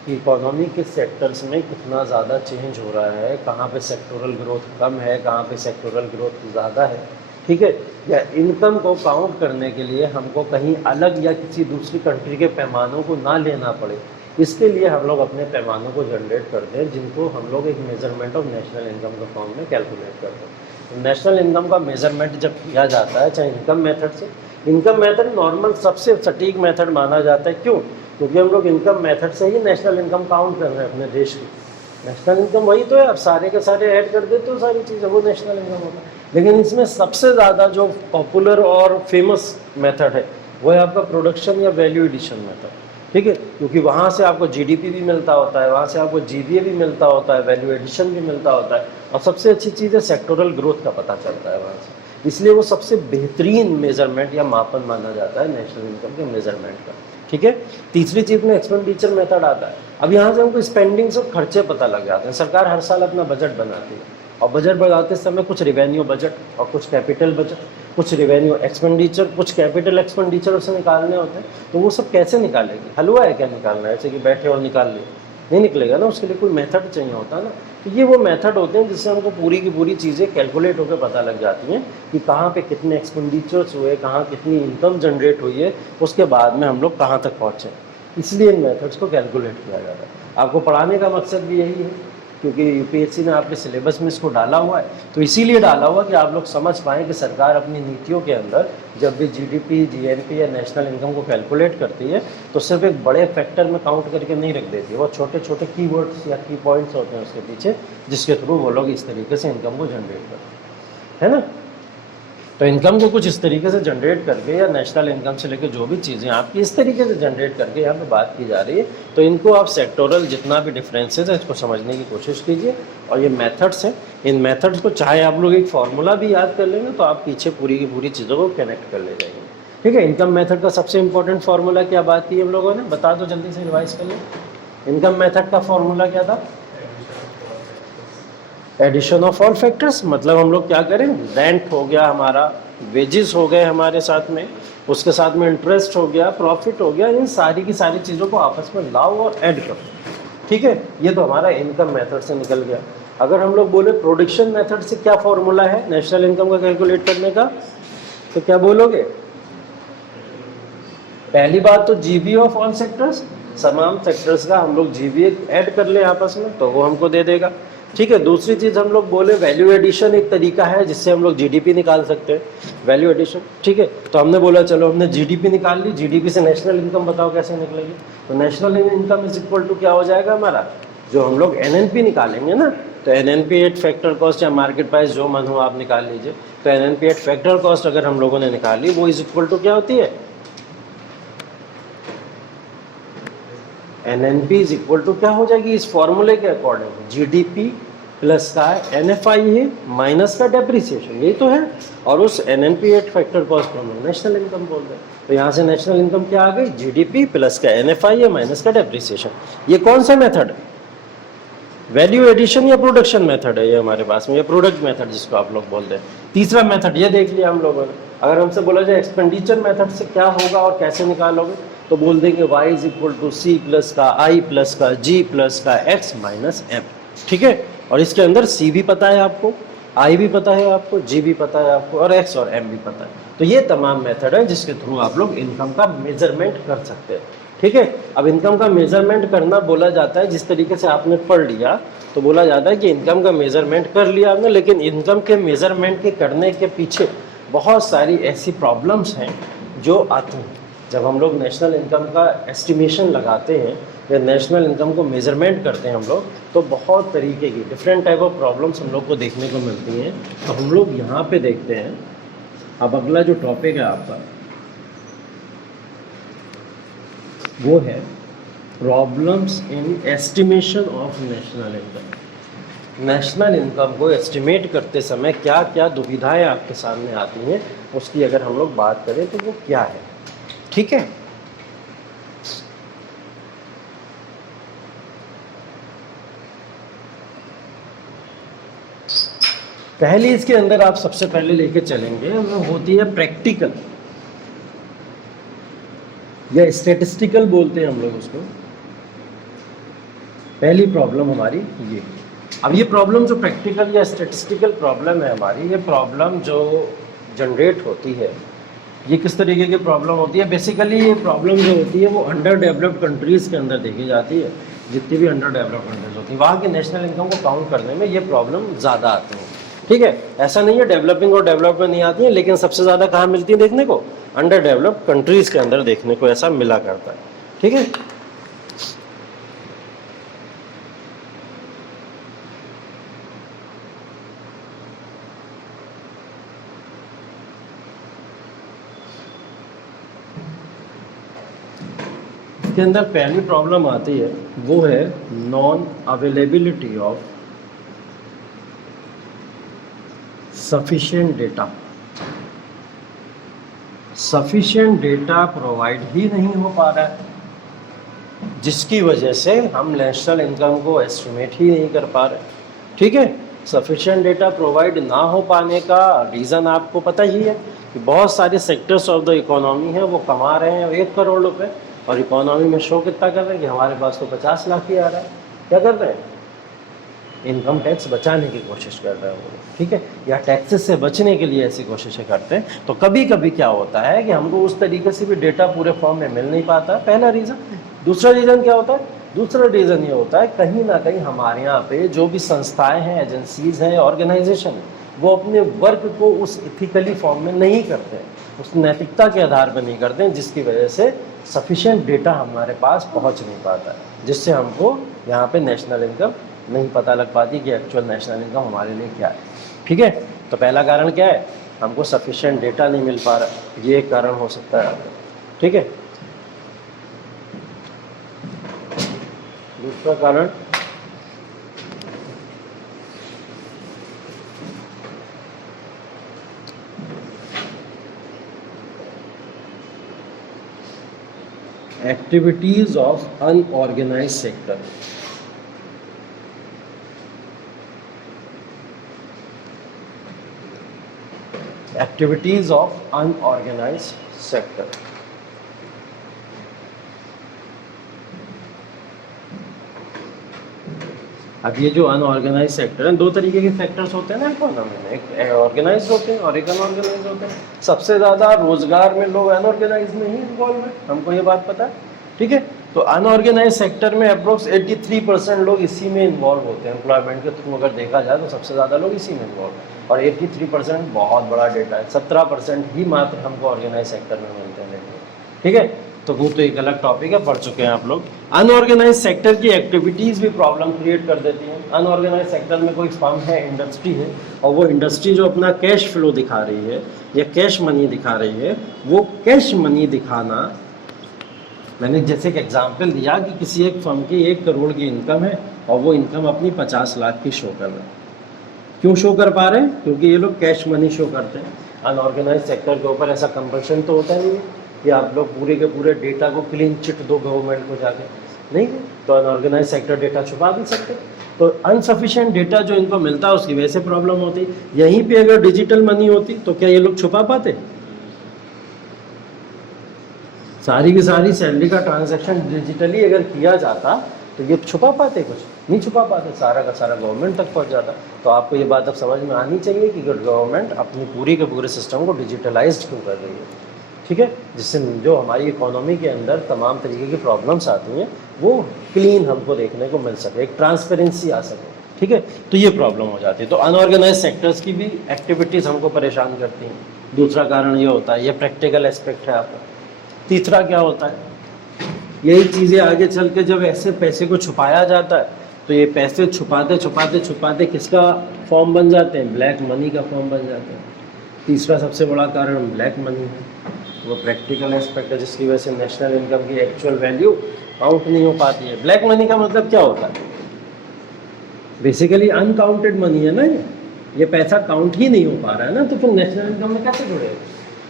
कि इकोनॉमी के सेक्टर्स में कितना ज़्यादा चेंज हो रहा है, कहाँ पे सेक्टोरल ग्रोथ कम है, कहाँ पे सेक्टोरल ग्रोथ ज़्यादा है, ठीक है, या इनकम को काउंट करने के लिए हमको कहीं अलग या किसी दूसरी कंट्री के पैमानों को ना लेना पड़े, इसके लिए हम लोग अपने पैमानों को जनरेट करते हैं, जिनको हम लोग एक मेजरमेंट ऑफ नेशनल इनकम के फॉर्म में कैलकुलेट करते हैं। तो नेशनल इनकम का मेजरमेंट जब किया जाता है, चाहे इनकम मेथड से, इनकम मेथड नॉर्मल सबसे सटीक मेथड माना जाता है, क्यों, क्योंकि हम लोग इनकम मेथड से ही नेशनल इनकम काउंट कर रहे हैं अपने देश की। नेशनल इनकम वही तो है, आप सारे के सारे ऐड कर देते हो सारी चीज़ें, वो नेशनल इनकम होता है। लेकिन इसमें सबसे ज़्यादा जो पॉपुलर और फेमस मेथड है वो है आपका प्रोडक्शन या वैल्यू एडिशन मेथड, ठीक है, क्योंकि वहाँ से आपको GDP भी मिलता होता है, वहाँ से आपको GVA भी मिलता होता है, वैल्यू एडिशन भी मिलता होता है, और सबसे अच्छी चीज़ है सेक्टोरल ग्रोथ का पता चलता है वहाँ से। इसलिए वो सबसे बेहतरीन मेजरमेंट या मापन माना जाता है नेशनल इनकम के मेजरमेंट का, ठीक है। तीसरी चीज़ में एक्सपेंडिचर मेथड आता है। अब यहाँ से हमको स्पेंडिंग्स और खर्चे पता लग जाते हैं। सरकार हर साल अपना बजट बनाती है, और बजट बनाते समय कुछ रेवेन्यू बजट और कुछ कैपिटल बजट, कुछ रेवेन्यू एक्सपेंडिचर, कुछ कैपिटल एक्सपेंडिचर उसे निकालने होते हैं। तो वो सब कैसे निकालेगी, हलवा है क्या निकालना है, ऐसे कि बैठे और निकाल लिए, नहीं निकलेगा ना, उसके लिए कोई मेथड चाहिए होता है ना। तो ये वो मेथड होते हैं जिससे हमको पूरी की पूरी चीज़ें कैलकुलेट होकर पता लग जाती हैं कि कहाँ पे कितने एक्सपेंडिचर्स हुए, कहाँ कितनी इनकम जनरेट हुई है, उसके बाद में हम लोग कहाँ तक पहुँचे। इसलिए इन मेथड्स को कैलकुलेट किया जाता है। आपको पढ़ाने का मकसद भी यही है, क्योंकि UPSC ने आपके सिलेबस में इसको डाला हुआ है, तो इसीलिए डाला हुआ कि आप लोग समझ पाएँ कि सरकार अपनी नीतियों के अंदर जब भी GDP, GNP या नेशनल इनकम को कैलकुलेट करती है तो सिर्फ एक बड़े फैक्टर में काउंट करके नहीं रख देती है, वो छोटे छोटे कीवर्ड्स या की पॉइंट्स होते हैं उसके पीछे, जिसके थ्रू वो लोग इस तरीके से इनकम को जनरेट करते हैं, है ना। तो इनकम को कुछ इस तरीके से जनरेट करके, या नेशनल इनकम से लेकर जो भी चीज़ें आपकी इस तरीके से जनरेट करके यहाँ पे बात की जा रही है, तो इनको आप सेक्टोरल जितना भी डिफरेंसेस है इसको समझने की कोशिश कीजिए। और ये मेथड्स हैं, इन मेथड्स को चाहे आप लोग एक फार्मूला भी याद कर लेंगे तो आप पीछे पूरी की पूरी चीज़ों को कनेक्ट कर ले जाएंगे, ठीक है। इनकम मेथड का सबसे इंपॉर्टेंट फार्मूला क्या बात की हम लोगों ने, बता दो जल्दी से, रिवाइज कर लें। इनकम मेथड का फार्मूला क्या था, एडिशन ऑफ ऑल फैक्टर्स, मतलब हम लोग क्या करें, रेंट हो गया हमारा, वेजेस हो गए हमारे साथ में, उसके साथ में इंटरेस्ट हो गया, प्रॉफिट हो गया, इन सारी की सारी चीज़ों को आपस में लाओ और ऐड करो, ठीक है। ये तो हमारा इनकम मेथड से निकल गया। अगर हम लोग बोले प्रोडक्शन मेथड से क्या फॉर्मूला है नेशनल इनकम का कैलकुलेट करने का, तो क्या बोलोगे, पहली बात तो GVA ऑफ ऑल सेक्टर्स, तमाम सेक्टर्स का हम लोग GVA ऐड कर ले आपस में तो वो हमको दे देगा, ठीक है। दूसरी चीज़ हम लोग बोले वैल्यू एडिशन एक तरीका है जिससे हम लोग GDP निकाल सकते हैं, वैल्यू एडिशन, ठीक है। तो हमने बोला चलो हमने GDP निकाल ली, GDP से नेशनल इनकम बताओ कैसे निकलेगी, तो national income is equal to क्या हो जाएगा हमारा, जो हम लोग NNP निकालेंगे ना, तो NNP एट फैक्टर कॉस्ट या मार्केट प्राइस जो मन हो आप निकाल लीजिए। तो NNP एट फैक्टर कॉस्ट अगर हम लोगों ने निकाली वो इज इक्वल टू क्या होती है, NNP इज इक्वल टू क्या हो जाएगी इस फॉर्मूले के अकॉर्डिंग, GDP प्लस का NFI है माइनस का डेप्रिसिएशन, यही तो है। और उस NNP एट फैक्टर कॉस्ट को हम नेशनल इनकम बोल रहे हैं। तो यहाँ से नेशनल इनकम क्या आ गई, GDP प्लस का NFI है माइनस का डेप्रिसिएशन। ये कौन सा मेथड, वैल्यू एडिशन या प्रोडक्शन मेथड है ये हमारे पास में, ये प्रोडक्ट मेथड जिसको आप लोग बोलते हैं। तीसरा मेथड ये देख लिया हम लोगों ने, अगर हमसे बोला जाए एक्सपेंडिचर मेथड से क्या होगा और कैसे निकालोगे, तो बोल देंगे y is equal to C plus का आई प्लस का जी प्लस का एक्स माइनस एम। ठीक है, और इसके अंदर सी भी पता है आपको, आई भी पता है आपको, जी भी पता है आपको, और एक्स और एम भी पता है। तो ये तमाम मेथड है जिसके थ्रू आप लोग इनकम का मेजरमेंट कर सकते हैं। ठीक है, अब इनकम का मेजरमेंट करना बोला जाता है, जिस तरीके से आपने पढ़ लिया तो बोला जाता है कि इनकम का मेजरमेंट कर लिया आपने, लेकिन इनकम के मेजरमेंट के करने के पीछे बहुत सारी ऐसी प्रॉब्लम्स हैं जो आती हैं। जब हम लोग नेशनल इनकम का एस्टिमेशन लगाते हैं या नेशनल इनकम को मेजरमेंट करते हैं हम लोग, तो बहुत तरीके की डिफरेंट टाइप ऑफ प्रॉब्लम्स हम लोग को देखने को मिलती हैं। तो हम लोग यहाँ पे देखते हैं। अब अगला जो टॉपिक है आपका वो है problems in estimation of national income. National income को एस्टिमेट करते समय क्या क्या दुविधाएं आपके सामने आती हैं, उसकी अगर हम लोग बात करें तो वो क्या है। ठीक है, पहली इसके अंदर आप सबसे पहले लेके चलेंगे वो होती है प्रैक्टिकल या स्टैटिस्टिकल बोलते हैं हम लोग उसको। पहली प्रॉब्लम हमारी ये। अब ये प्रॉब्लम जो प्रैक्टिकल या स्टैटिस्टिकल प्रॉब्लम है हमारी, ये प्रॉब्लम जो जनरेट होती है, ये किस तरीके की प्रॉब्लम होती है। बेसिकली ये प्रॉब्लम जो होती है वो अंडर डेवलप्ड कंट्रीज़ के अंदर देखी जाती है। जितनी भी अंडर डेवलप्ड कंट्रीज होती हैं वहाँ की नेशनल इनकम को काउंट करने में ये प्रॉब्लम ज़्यादा आती है। ठीक है, ऐसा नहीं है डेवलपिंग और डेवलप में नहीं आती है, लेकिन सबसे ज़्यादा कहाँ मिलती है देखने को, अंडर डेवलप्ड कंट्रीज़ के अंदर देखने को ऐसा मिला करता है। ठीक है, के अंदर पहली प्रॉब्लम आती है वो है non availability of sufficient data. Sufficient data provide ही नहीं हो पा रहा है, जिसकी वजह से हम नेशनल इनकम को एस्टिमेट ही नहीं कर पा रहे। ठीक है, सफिशिएंट डेटा प्रोवाइड ना हो पाने का रीज़न आपको पता ही है कि बहुत सारे सेक्टर्स ऑफ द इकोनॉमी है वो कमा रहे हैं 1 करोड़ रुपए, और इकोनॉमी में शो कितना कर रहे हैं कि हमारे पास तो 50 लाख ही आ रहा है। क्या कर रहे हैं, इनकम टैक्स बचाने की कोशिश कर रहे हैं वो। ठीक है, या टैक्सेस से बचने के लिए ऐसी कोशिशें करते हैं। तो कभी कभी क्या होता है कि हमको उस तरीके से भी डेटा पूरे फॉर्म में मिल नहीं पाता, पहला रीज़न। दूसरा रीज़न क्या होता है, दूसरा रीज़न ये होता है कहीं ना कहीं हमारे यहाँ पे जो भी संस्थाएं हैं, एजेंसीज हैं, ऑर्गेनाइजेशन है, वो अपने वर्क को उस इथिकली फॉर्म में नहीं करते, उस नैतिकता के आधार पर नहीं करते हैं, जिसकी वजह से सफिशिएंट डेटा हमारे पास पहुँच नहीं पाता है, जिससे हमको यहाँ पे नेशनल इनकम नहीं पता लग पाती कि एक्चुअल नेशनल इनकम हमारे लिए क्या है। ठीक है, तो पहला कारण क्या है, हमको सफिशिएंट डेटा नहीं मिल पा रहा, ये एक कारण हो सकता है। ठीक है, दूसरा कारण activities of unorganised sector. Activities of unorganised sector. अब ये जो अनऑर्गेनाइज सेक्टर है, 2 तरीके के सेक्टर्स होते हैं ना इकोनॉमी में, एक ऑर्गेनाइज होते हैं और एक अनऑर्गेनाइज होते हैं। सबसे ज़्यादा रोजगार में लोग अनऑर्गेनाइज में ही इन्वॉल्व है, हमको ये बात पता है। ठीक है, तो अनऑर्गेनाइज सेक्टर में अप्रोक्स 83% लोग इसी में इन्वॉल्व होते हैं। एम्प्लॉयमेंट के थ्रू अगर देखा जाए तो सबसे ज़्यादा लोग इसी में इन्वॉल्व हैं, और 83% बहुत बड़ा डेटा है। 17% ही मात्र हमको ऑर्गेनाइज सेक्टर में मिलते हैं। ठीक है, तो वो तो एक अलग टॉपिक है, पढ़ चुके हैं आप लोग। अनऑर्गेनाइज सेक्टर की एक्टिविटीज़ भी प्रॉब्लम क्रिएट कर देती हैं। अनऑर्गेनाइज सेक्टर में कोई फर्म है, इंडस्ट्री है, और वो इंडस्ट्री जो अपना कैश फ्लो दिखा रही है या कैश मनी दिखा रही है, वो कैश मनी दिखाना, मैंने जैसे एक एग्जांपल दिया कि किसी एक फर्म की 1 करोड़ की इनकम है और वो इनकम अपनी 50 लाख की शो कर रहे हैं। क्यों शो कर पा रहे हैं, क्योंकि ये लोग कैश मनी शो करते हैं। अनऑर्गेनाइज सेक्टर के ऊपर ऐसा कंपल्शन तो होता नहीं है कि आप लोग पूरे के पूरे डेटा को क्लीन चिट दो गवर्नमेंट को जाके, नहीं, तो अनऑर्गेनाइज सेक्टर डेटा छुपा भी सकते। तो अनसफिशिएंट डेटा जो इनको मिलता है उसकी वजह से प्रॉब्लम होती। यहीं पे अगर डिजिटल मनी होती तो क्या ये लोग छुपा पाते, सारी की सारी सैलरी का ट्रांजैक्शन डिजिटली अगर किया जाता तो ये छुपा पाते, कुछ नहीं छुपा पाते, सारा का सारा गवर्नमेंट तक पहुंच जाता। तो आपको ये बात अब समझ में आनी चाहिए कि गवर्नमेंट अपनी पूरी के पूरे सिस्टम को डिजिटलाइज्ड क्यों कर रही है, ठीक है, जिससे जो हमारी इकोनॉमी के अंदर तमाम तरीके की प्रॉब्लम्स आती हैं वो क्लीन हमको देखने को मिल सके, एक ट्रांसपेरेंसी आ सके, ठीक है। तो ये प्रॉब्लम हो जाती है। तो अनऑर्गेनाइज सेक्टर्स की भी एक्टिविटीज़ हमको परेशान करती हैं। दूसरा कारण ये होता है, ये प्रैक्टिकल एस्पेक्ट है आपका। तीसरा क्या होता है, यही चीज़ें आगे चल के जब ऐसे पैसे को छुपाया जाता है तो ये पैसे छुपाते छुपाते छुपाते किसका फॉर्म बन जाते हैं, ब्लैक मनी का फॉर्म बन जाते हैं। तीसरा सबसे बड़ा कारण ब्लैक मनी है, वो प्रैक्टिकल एस्पेक्ट है जिसकी वजह से नेशनल इनकम की एक्चुअल वैल्यू काउंट नहीं हो पाती है। ब्लैक मनी का मतलब क्या होता है, बेसिकली अनकाउंटेड मनी है ना, ये पैसा काउंट ही नहीं हो पा रहा है ना, तो फिर नेशनल इनकम में कैसे जुड़ेगा,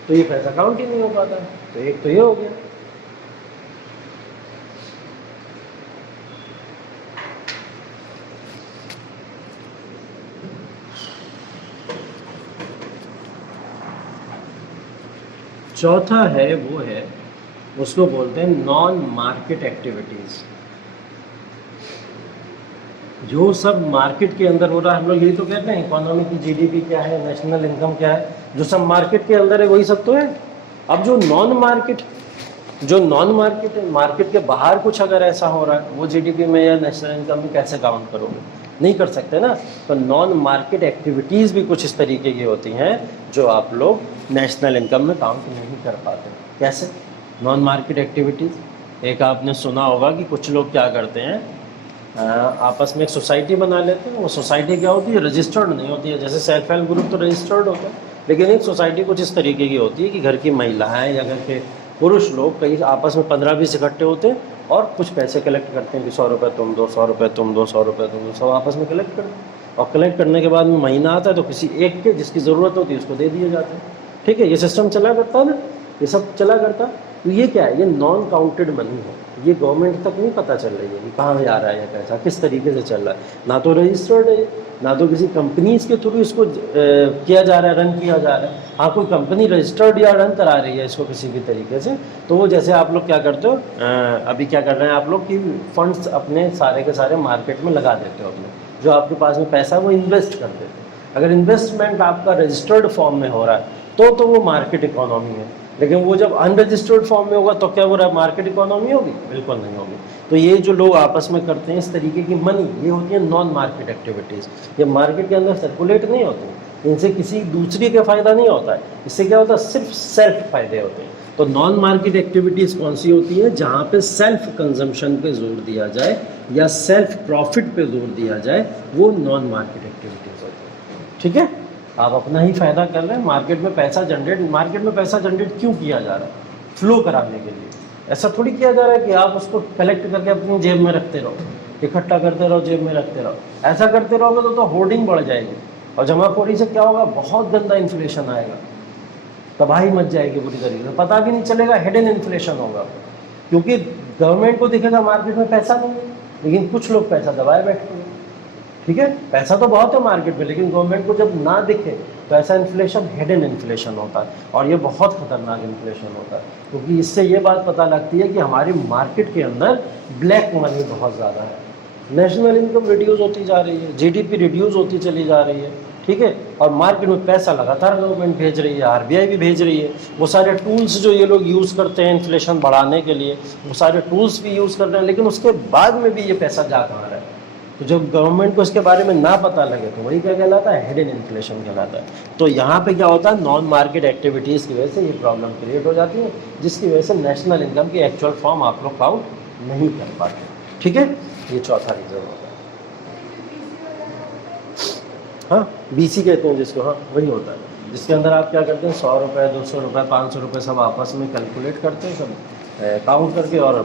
तो ये पैसा काउंट ही नहीं हो पाता। तो एक तो ये हो गया। चौथा है वो है, उसको बोलते हैं नॉन मार्केट एक्टिविटीज़। जो सब मार्केट के अंदर हो रहा है, हम लोग यही तो कहते हैं इकोनॉमी की जीडीपी क्या है, नेशनल इनकम क्या है, जो सब मार्केट के अंदर है वही सब तो है। अब जो नॉन मार्केट है, मार्केट के बाहर कुछ अगर ऐसा हो रहा है, वो जीडीपी में या नेशनल इनकम में कैसे काउंट करोगे, नहीं कर सकते ना। तो नॉन मार्केट एक्टिविटीज़ भी कुछ इस तरीके की होती हैं जो आप लोग नेशनल इनकम में काउंट नहीं कर पाते। कैसे नॉन मार्केट एक्टिविटीज़, एक आपने सुना होगा कि कुछ लोग क्या करते हैं, आपस में एक सोसाइटी बना लेते हैं। वो सोसाइटी क्या होती है, रजिस्टर्ड नहीं होती है। जैसे सेल्फ हेल्प ग्रुप तो रजिस्टर्ड होता है, लेकिन एक सोसाइटी कुछ इस तरीके की होती है कि घर की महिलाएं या घर के पुरुष लोग कई आपस में 15-20 इकट्ठे होते हैं और कुछ पैसे कलेक्ट करते हैं कि 100 रुपये तुम दो, 100 रुपये तुम दो, 100 रुपये तुम दो, सब आपस में कलेक्ट करते हैं। और कलेक्ट करने के बाद में महीना आता है तो किसी एक के जिसकी ज़रूरत होती है उसको दे दिए जाते हैं, ठीक है। ये सिस्टम चला करता है ना, ये सब चला करता। तो ये क्या है, ये नॉन काउंटेड मनी है, ये गवर्नमेंट तक नहीं पता चल रही है कि कहाँ जा रहा है ये पैसा, किस तरीके से चल रहा है। ना तो रजिस्टर्ड है, ना तो किसी कंपनीज़ के थ्रू इसको किया जा रहा है, रन किया जा रहा है। हाँ, कोई कंपनी रजिस्टर्ड या रन करा रही है इसको किसी भी तरीके से, तो वो जैसे आप लोग क्या करते हो, अभी क्या कर रहे हैं आप लोग कि फंड्स अपने सारे के सारे मार्केट में लगा देते हो, अपने जो आपके पास में पैसा है वो इन्वेस्ट कर देते हो। अगर इन्वेस्टमेंट आपका रजिस्टर्ड फॉर्म में हो रहा है तो वो मार्केट इकोनॉमी है। लेकिन वो जब अनरजिस्टर्ड फॉर्म में होगा तो क्या वो मार्केट इकोनॉमी होगी, बिल्कुल नहीं होगी। तो ये जो लोग आपस में करते हैं इस तरीके की मनी, ये होती है नॉन मार्केट एक्टिविटीज़। ये मार्केट के अंदर सर्कुलेट नहीं होती, इनसे किसी दूसरे का फ़ायदा नहीं होता है। इससे क्या होता है, सिर्फ सेल्फ फ़ायदे होते हैं। तो नॉन मार्केट एक्टिविटीज़ कौन सी होती है, जहाँ पे सेल्फ कंजम्पशन पे जोर दिया जाए या सेल्फ प्रॉफिट पे जोर दिया जाए, वो नॉन मार्केट एक्टिविटीज़ होती है, ठीक है। आप अपना ही फ़ायदा कर रहे हैं, मार्केट में पैसा जनरेट क्यों किया जा रहा है, फ्लो कराने के लिए। ऐसा थोड़ी किया जा रहा है कि आप उसको कलेक्ट करके अपनी जेब में रखते रहो, इकट्ठा करते रहो, जेब में रखते रहो। ऐसा करते रहोगे तो होर्डिंग बढ़ जाएगी, और जमाखोरी से क्या होगा, बहुत गंदा इन्फ्लेशन आएगा, तबाही मच जाएगी पूरी तरीके से, पता भी नहीं चलेगा, हिडन इन्फ्लेशन होगा। क्योंकि गवर्नमेंट को दिखेगा मार्केट में पैसा नहीं है, लेकिन कुछ लोग पैसा दबाए बैठते हैं, ठीक है। पैसा तो बहुत है मार्केट में, लेकिन गवर्नमेंट को जब ना दिखे तो ऐसा इन्फ्लेशन हिडन इन्फ्लेशन होता है, और ये बहुत खतरनाक इन्फ्लेशन होता है। क्योंकि इससे ये बात पता लगती है कि हमारी मार्केट के अंदर ब्लैक मनी बहुत ज़्यादा है, नेशनल इनकम रिड्यूस होती जा रही है, जीडीपी रिड्यूस होती चली जा रही है, ठीक है। और मार्केट में पैसा लगातार गवर्नमेंट भेज रही है, आरबीआई भी भेज रही है। वो सारे टूल्स जो ये लोग यूज़ करते हैं इन्फ्लेशन बढ़ाने के लिए, वो सारे टूल्स भी यूज़ कर रहे हैं, लेकिन उसके बाद में भी ये पैसा जा कहाँ रहा है। तो जब गवर्नमेंट को इसके बारे में ना पता लगे तो वही क्या कहलाता है, हिडन इन्फ्लेशन कहलाता है। तो यहाँ पे क्या होता है, नॉन मार्केट एक्टिविटीज़ की वजह से ये प्रॉब्लम क्रिएट हो जाती है, जिसकी वजह से नेशनल इनकम की एक्चुअल फॉर्म आप लोग काउंट नहीं कर पाते, ठीक है। ये चौथा रीज़न होता है। हाँ, बीसी कहते हैं जिसको, हाँ वही होता है, जिसके अंदर आप क्या करते हैं, 100 रुपये, 200 रुपये, 500 रुपये सब आपस में कैलकुलेट करते हैं, सब काउंट करके और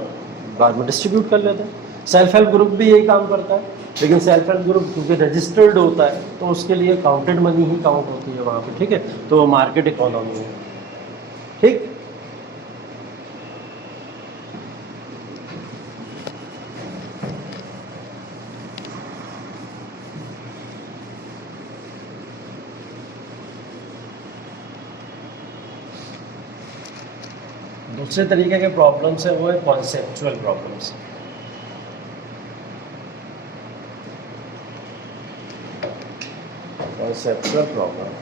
बाद में डिस्ट्रीब्यूट कर लेते हैं। सेल्फ हेल्प ग्रुप भी यही काम करता है, लेकिन सेल्फ हेल्प ग्रुप क्योंकि रजिस्टर्ड होता है तो उसके लिए काउंटेड मनी ही काउंट होती है वहाँ पे, ठीक है। तो वो मार्केट इकोनॉमी है, ठीक। दूसरे तरीके के प्रॉब्लम्स है वो है कॉन्सेप्चुअल प्रॉब्लम्स। कॉन्सेप्चुअल प्रॉब्लम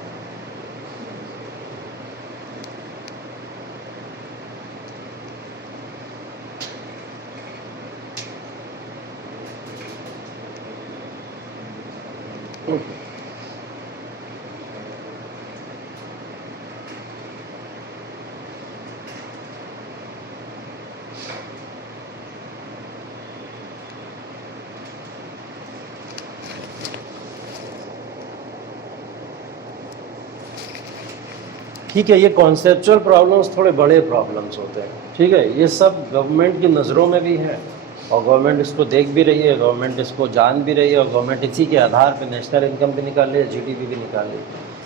ठीक है, ये कॉन्सेप्चुअल प्रॉब्लम्स थोड़े बड़े प्रॉब्लम्स होते हैं। ठीक है, ये सब गवर्नमेंट की नज़रों में भी है और गवर्नमेंट इसको देख भी रही है, गवर्नमेंट इसको जान भी रही है और गवर्नमेंट इसी के आधार पे नेशनल इनकम भी निकाल रही है, जीडीपी भी निकाल रही है।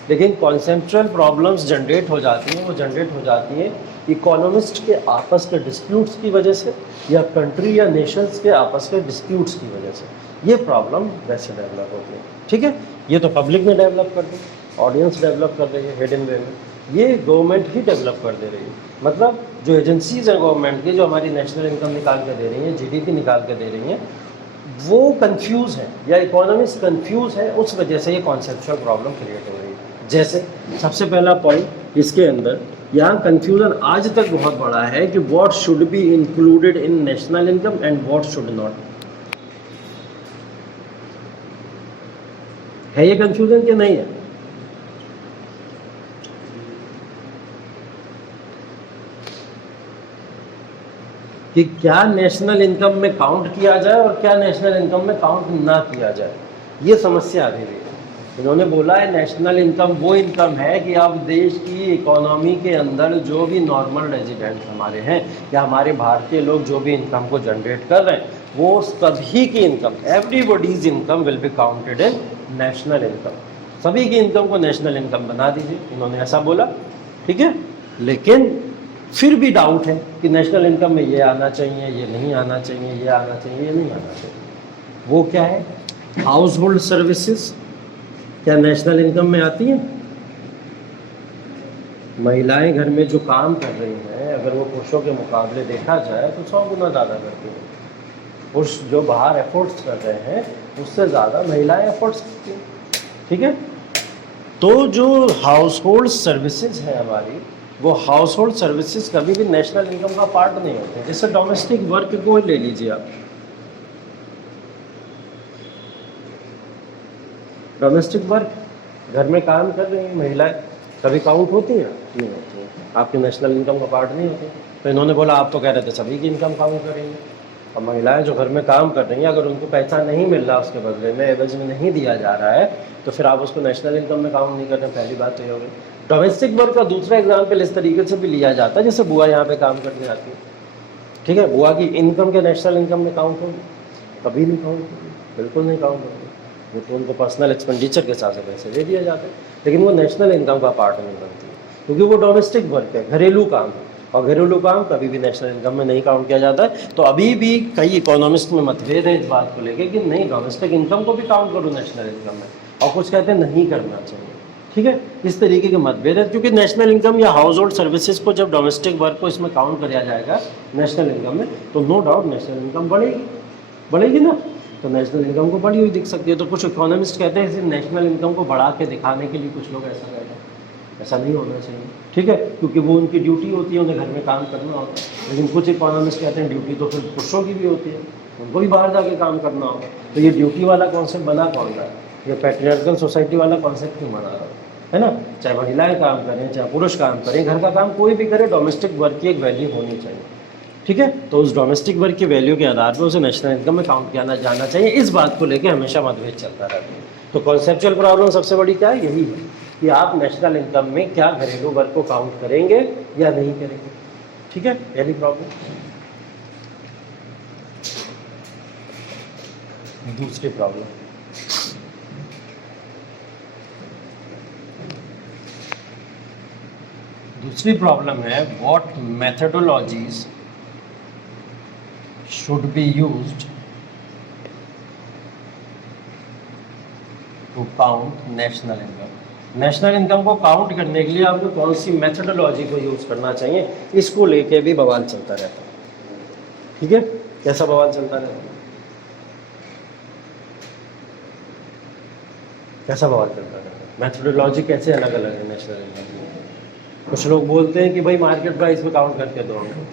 लेकिन कॉन्सेप्चुअल प्रॉब्लम्स जनरेट हो जाती हैं, वो जनरेट हो जाती हैं इकोनॉमिस्ट के आपस के डिस्प्यूट्स की वजह से या कंट्री या नेशंस के आपस के डिस्प्यूट्स की वजह से ये प्रॉब्लम वैसे डेवलप होती है। ठीक है, ये तो पब्लिक ने डेवलप कर दी, ऑडियंस डेवलप कर रही है हिडन वे में, ये गवर्नमेंट ही डेवलप कर दे रही है। मतलब जो एजेंसीज हैं गवर्नमेंट की जो हमारी नेशनल इनकम निकाल के दे रही हैं, जीडीपी निकाल के दे रही हैं, वो कंफ्यूज है या इकोनॉमिस्ट कंफ्यूज है, उस वजह से ये कॉन्सेप्चुअल प्रॉब्लम क्रिएट हो रही है। जैसे सबसे पहला पॉइंट इसके अंदर यहाँ कंफ्यूजन आज तक बहुत बड़ा है कि what should be included in national income and what should not. है ये कंफ्यूजन कि नहीं है? कि क्या नेशनल इनकम में काउंट किया जाए और क्या नेशनल इनकम में काउंट ना किया जाए, ये समस्या अभी भी है। इन्होंने बोला है नेशनल इनकम वो इनकम है कि अब देश की इकोनॉमी के अंदर जो भी नॉर्मल रेजिडेंट हमारे हैं या हमारे भारतीय लोग जो भी इनकम को जनरेट कर रहे हैं, वो सभी की income, everybody's income will be counted in national income. सभी की इनकम को नेशनल इनकम बना दीजिए, इन्होंने ऐसा बोला। ठीक है, लेकिन फिर भी डाउट है कि नेशनल इनकम में ये आना चाहिए, ये नहीं आना चाहिए, ये आना चाहिए, ये नहीं आना चाहिए। वो क्या है? हाउस होल्ड सर्विसेज क्या नेशनल इनकम में आती हैं? महिलाएं घर में जो काम कर रही हैं, अगर वो पुरुषों के मुकाबले देखा जाए तो 100 गुना ज़्यादा करती हैं। पुरुष जो बाहर एफर्ट्स कर रहे हैं उससे ज़्यादा महिलाएं एफर्ट्स करती हैं। ठीक है, तो जो हाउस होल्ड सर्विसेज है हमारी, वो हाउस होल्ड सर्विसेज कभी भी नेशनल इनकम का पार्ट नहीं होते। जैसे डोमेस्टिक वर्क को ले लीजिए आप, डोमेस्टिक वर्क घर में काम कर रही हैं महिलाएं, कभी काउंट होती हैं? नहीं होती हैं, आपकी नेशनल इनकम का पार्ट नहीं होती। तो इन्होंने बोला आप तो कह रहे थे सभी की इनकम काउंट करेंगे। अब महिलाएं जो घर में काम कर रही हैं, अगर उनको पैसा नहीं मिल रहा उसके बदले में, एवज में नहीं दिया जा रहा है, तो फिर आप उसको नेशनल इनकम में काउंट नहीं कर रहे। पहली बात तो ये हो गई। डोमेस्टिक वर्क का दूसरा एग्जाम्पल इस तरीके से भी लिया जाता है, जैसे बुआ यहाँ पे काम करके आती है। ठीक है, बुआ की इनकम के नेशनल इनकम में काउंट होगी? कभी नहीं काउंट होगी, बिल्कुल नहीं काउंट होगी। वो तो उनको पर्सनल एक्सपेंडिचर के हिसाब से पैसे दे दिए जाते हैं, लेकिन वो नेशनल इनकम का पार्ट नहीं बनती, क्योंकि वो डोमेस्टिक वर्क है, घरेलू काम है, और घरेलू काम कभी भी नेशनल इनकम में नहीं काउंट किया जाता है। तो अभी भी कई इकोनॉमिस्ट में मतभेद है इस बात को लेकर कि नहीं, डोमेस्टिक इनकम को भी काउंट करो नेशनल इनकम में, और कुछ कहते हैं नहीं करना चाहिए। ठीक है, इस तरीके के मतभेद है, क्योंकि नेशनल इनकम या हाउस होल्ड सर्विसेज को जब डोमेस्टिक वर्क को इसमें काउंट किया जाएगा नेशनल इनकम में, तो नो डाउट नेशनल इनकम बढ़ेगी ना, तो नेशनल इनकम को बढ़ी हुई दिख सकती है। तो कुछ इकोनॉमिस्ट कहते हैं इसे नेशनल इनकम को बढ़ा के दिखाने के लिए कुछ लोग ऐसा कहते हैं, ऐसा नहीं होना चाहिए। ठीक है, क्योंकि वो उनकी ड्यूटी होती है, उन्हें घर में काम करना होता है। लेकिन कुछ इकोनॉमिस्ट कहते हैं ड्यूटी तो फिर पुरुषों की भी होती है, उनको भी बाहर जाके काम करना होगा। तो ये ड्यूटी वाला कॉन्सेप्ट बना कौन रहा है? ये पैट्रियार्कल सोसाइटी वाला कॉन्सेप्ट क्यों बना रहा है ना? चाहे महिलाएं काम करें, चाहे पुरुष काम करें, घर का काम कोई भी करे, डोमेस्टिक वर्क की एक वैल्यू होनी चाहिए। ठीक है, तो उस डोमेस्टिक वर्क की वैल्यू के आधार पर उसे नेशनल इनकम में काउंट किया जाना चाहिए। इस बात को लेकर हमेशा मतभेद चलता रहता है। तो कॉन्सेप्चुअल प्रॉब्लम सबसे बड़ी क्या है? यही है कि आप नेशनल इनकम में क्या घरेलू वर्क को काउंट करेंगे या नहीं करेंगे। ठीक है, पहली प्रॉब्लम। दूसरी प्रॉब्लम, है what methodologies should be used to count national income। National income को काउंट करने के लिए आपको कौन सी मेथडोलॉजी को यूज़ करना चाहिए, इसको लेके भी बवाल चलता रहता है। ठीक है, कैसा बवाल चलता रहता है, कैसा बवाल चलता रहता है, मेथडोलॉजी कैसे अलग अलग है नेशनल इनकम की। कुछ लोग बोलते हैं कि भाई मार्केट प्राइस पे काउंट करके दो हमको,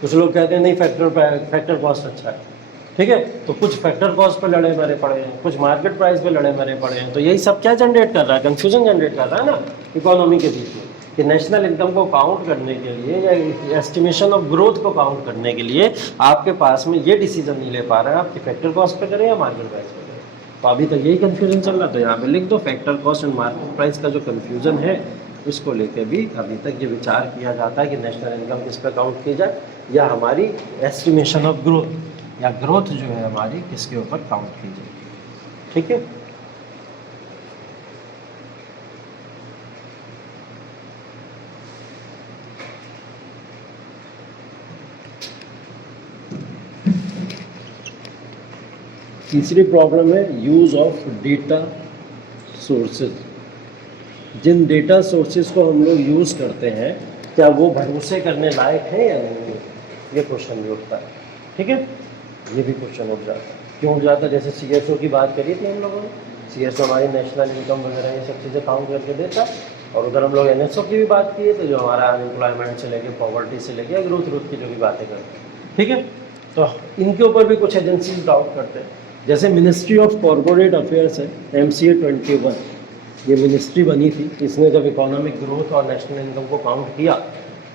कुछ लोग कहते हैं नहीं फैक्टर कॉस्ट अच्छा है। ठीक है, तो कुछ फैक्टर कॉस्ट पे लड़े मरे पड़े हैं, कुछ मार्केट प्राइस पे लड़े मरे पड़े हैं। तो यही सब क्या जनरेट कर रहा है, कंफ्यूजन जनरेट कर रहा है ना इकोनॉमी के बीच में, कि नेशनल इनकम को काउंट करने के लिए या एस्टिमेशन ऑफ ग्रोथ को काउंट करने के लिए आपके पास में ये डिसीजन नहीं ले पा रहे हैं आप कि फैक्टर कॉस्ट पे करें या मार्केट प्राइस पे करें। तो अभी तक यही कन्फ्यूजन चल रहा, तो यहाँ पे लिख दो factor cost and market price का जो कन्फ्यूजन है इसको लेके भी अभी तक ये विचार किया जाता है कि नेशनल इनकम किस पे काउंट की जाए, या हमारी एस्टिमेशन ऑफ ग्रोथ या ग्रोथ जो है हमारी किसके ऊपर काउंट की जाए। ठीक है, तीसरी प्रॉब्लम है यूज़ ऑफ डेटा सोर्सेज। जिन डेटा सोर्सेज को हम लोग यूज़ करते हैं क्या वो भरोसे करने लायक है या नहीं, ये क्वेश्चन भी उठता है। ठीक है, ये भी क्वेश्चन उठ जाता है। क्यों उठ जाता है, जैसे CSO की बात करी थी हम लोगों ने, CSO हमारी नेशनल इनकम वगैरह ये सब चीज़ें काउंट करके देता है, और उधर हम लोग NSO की भी बात की तो जो हमारा अनएम्प्लॉयमेंट से लेके पॉवर्टी से लेके ग्रोथ की जो भी बातें करते हैं। ठीक है, तो इनके ऊपर भी कुछ एजेंसीज डाउट करते हैं। जैसे मिनिस्ट्री ऑफ कॉर्पोरेट अफेयर्स है MCA 21, ये मिनिस्ट्री बनी थी, इसने जब इकोनॉमिक ग्रोथ और नेशनल इनकम को काउंट किया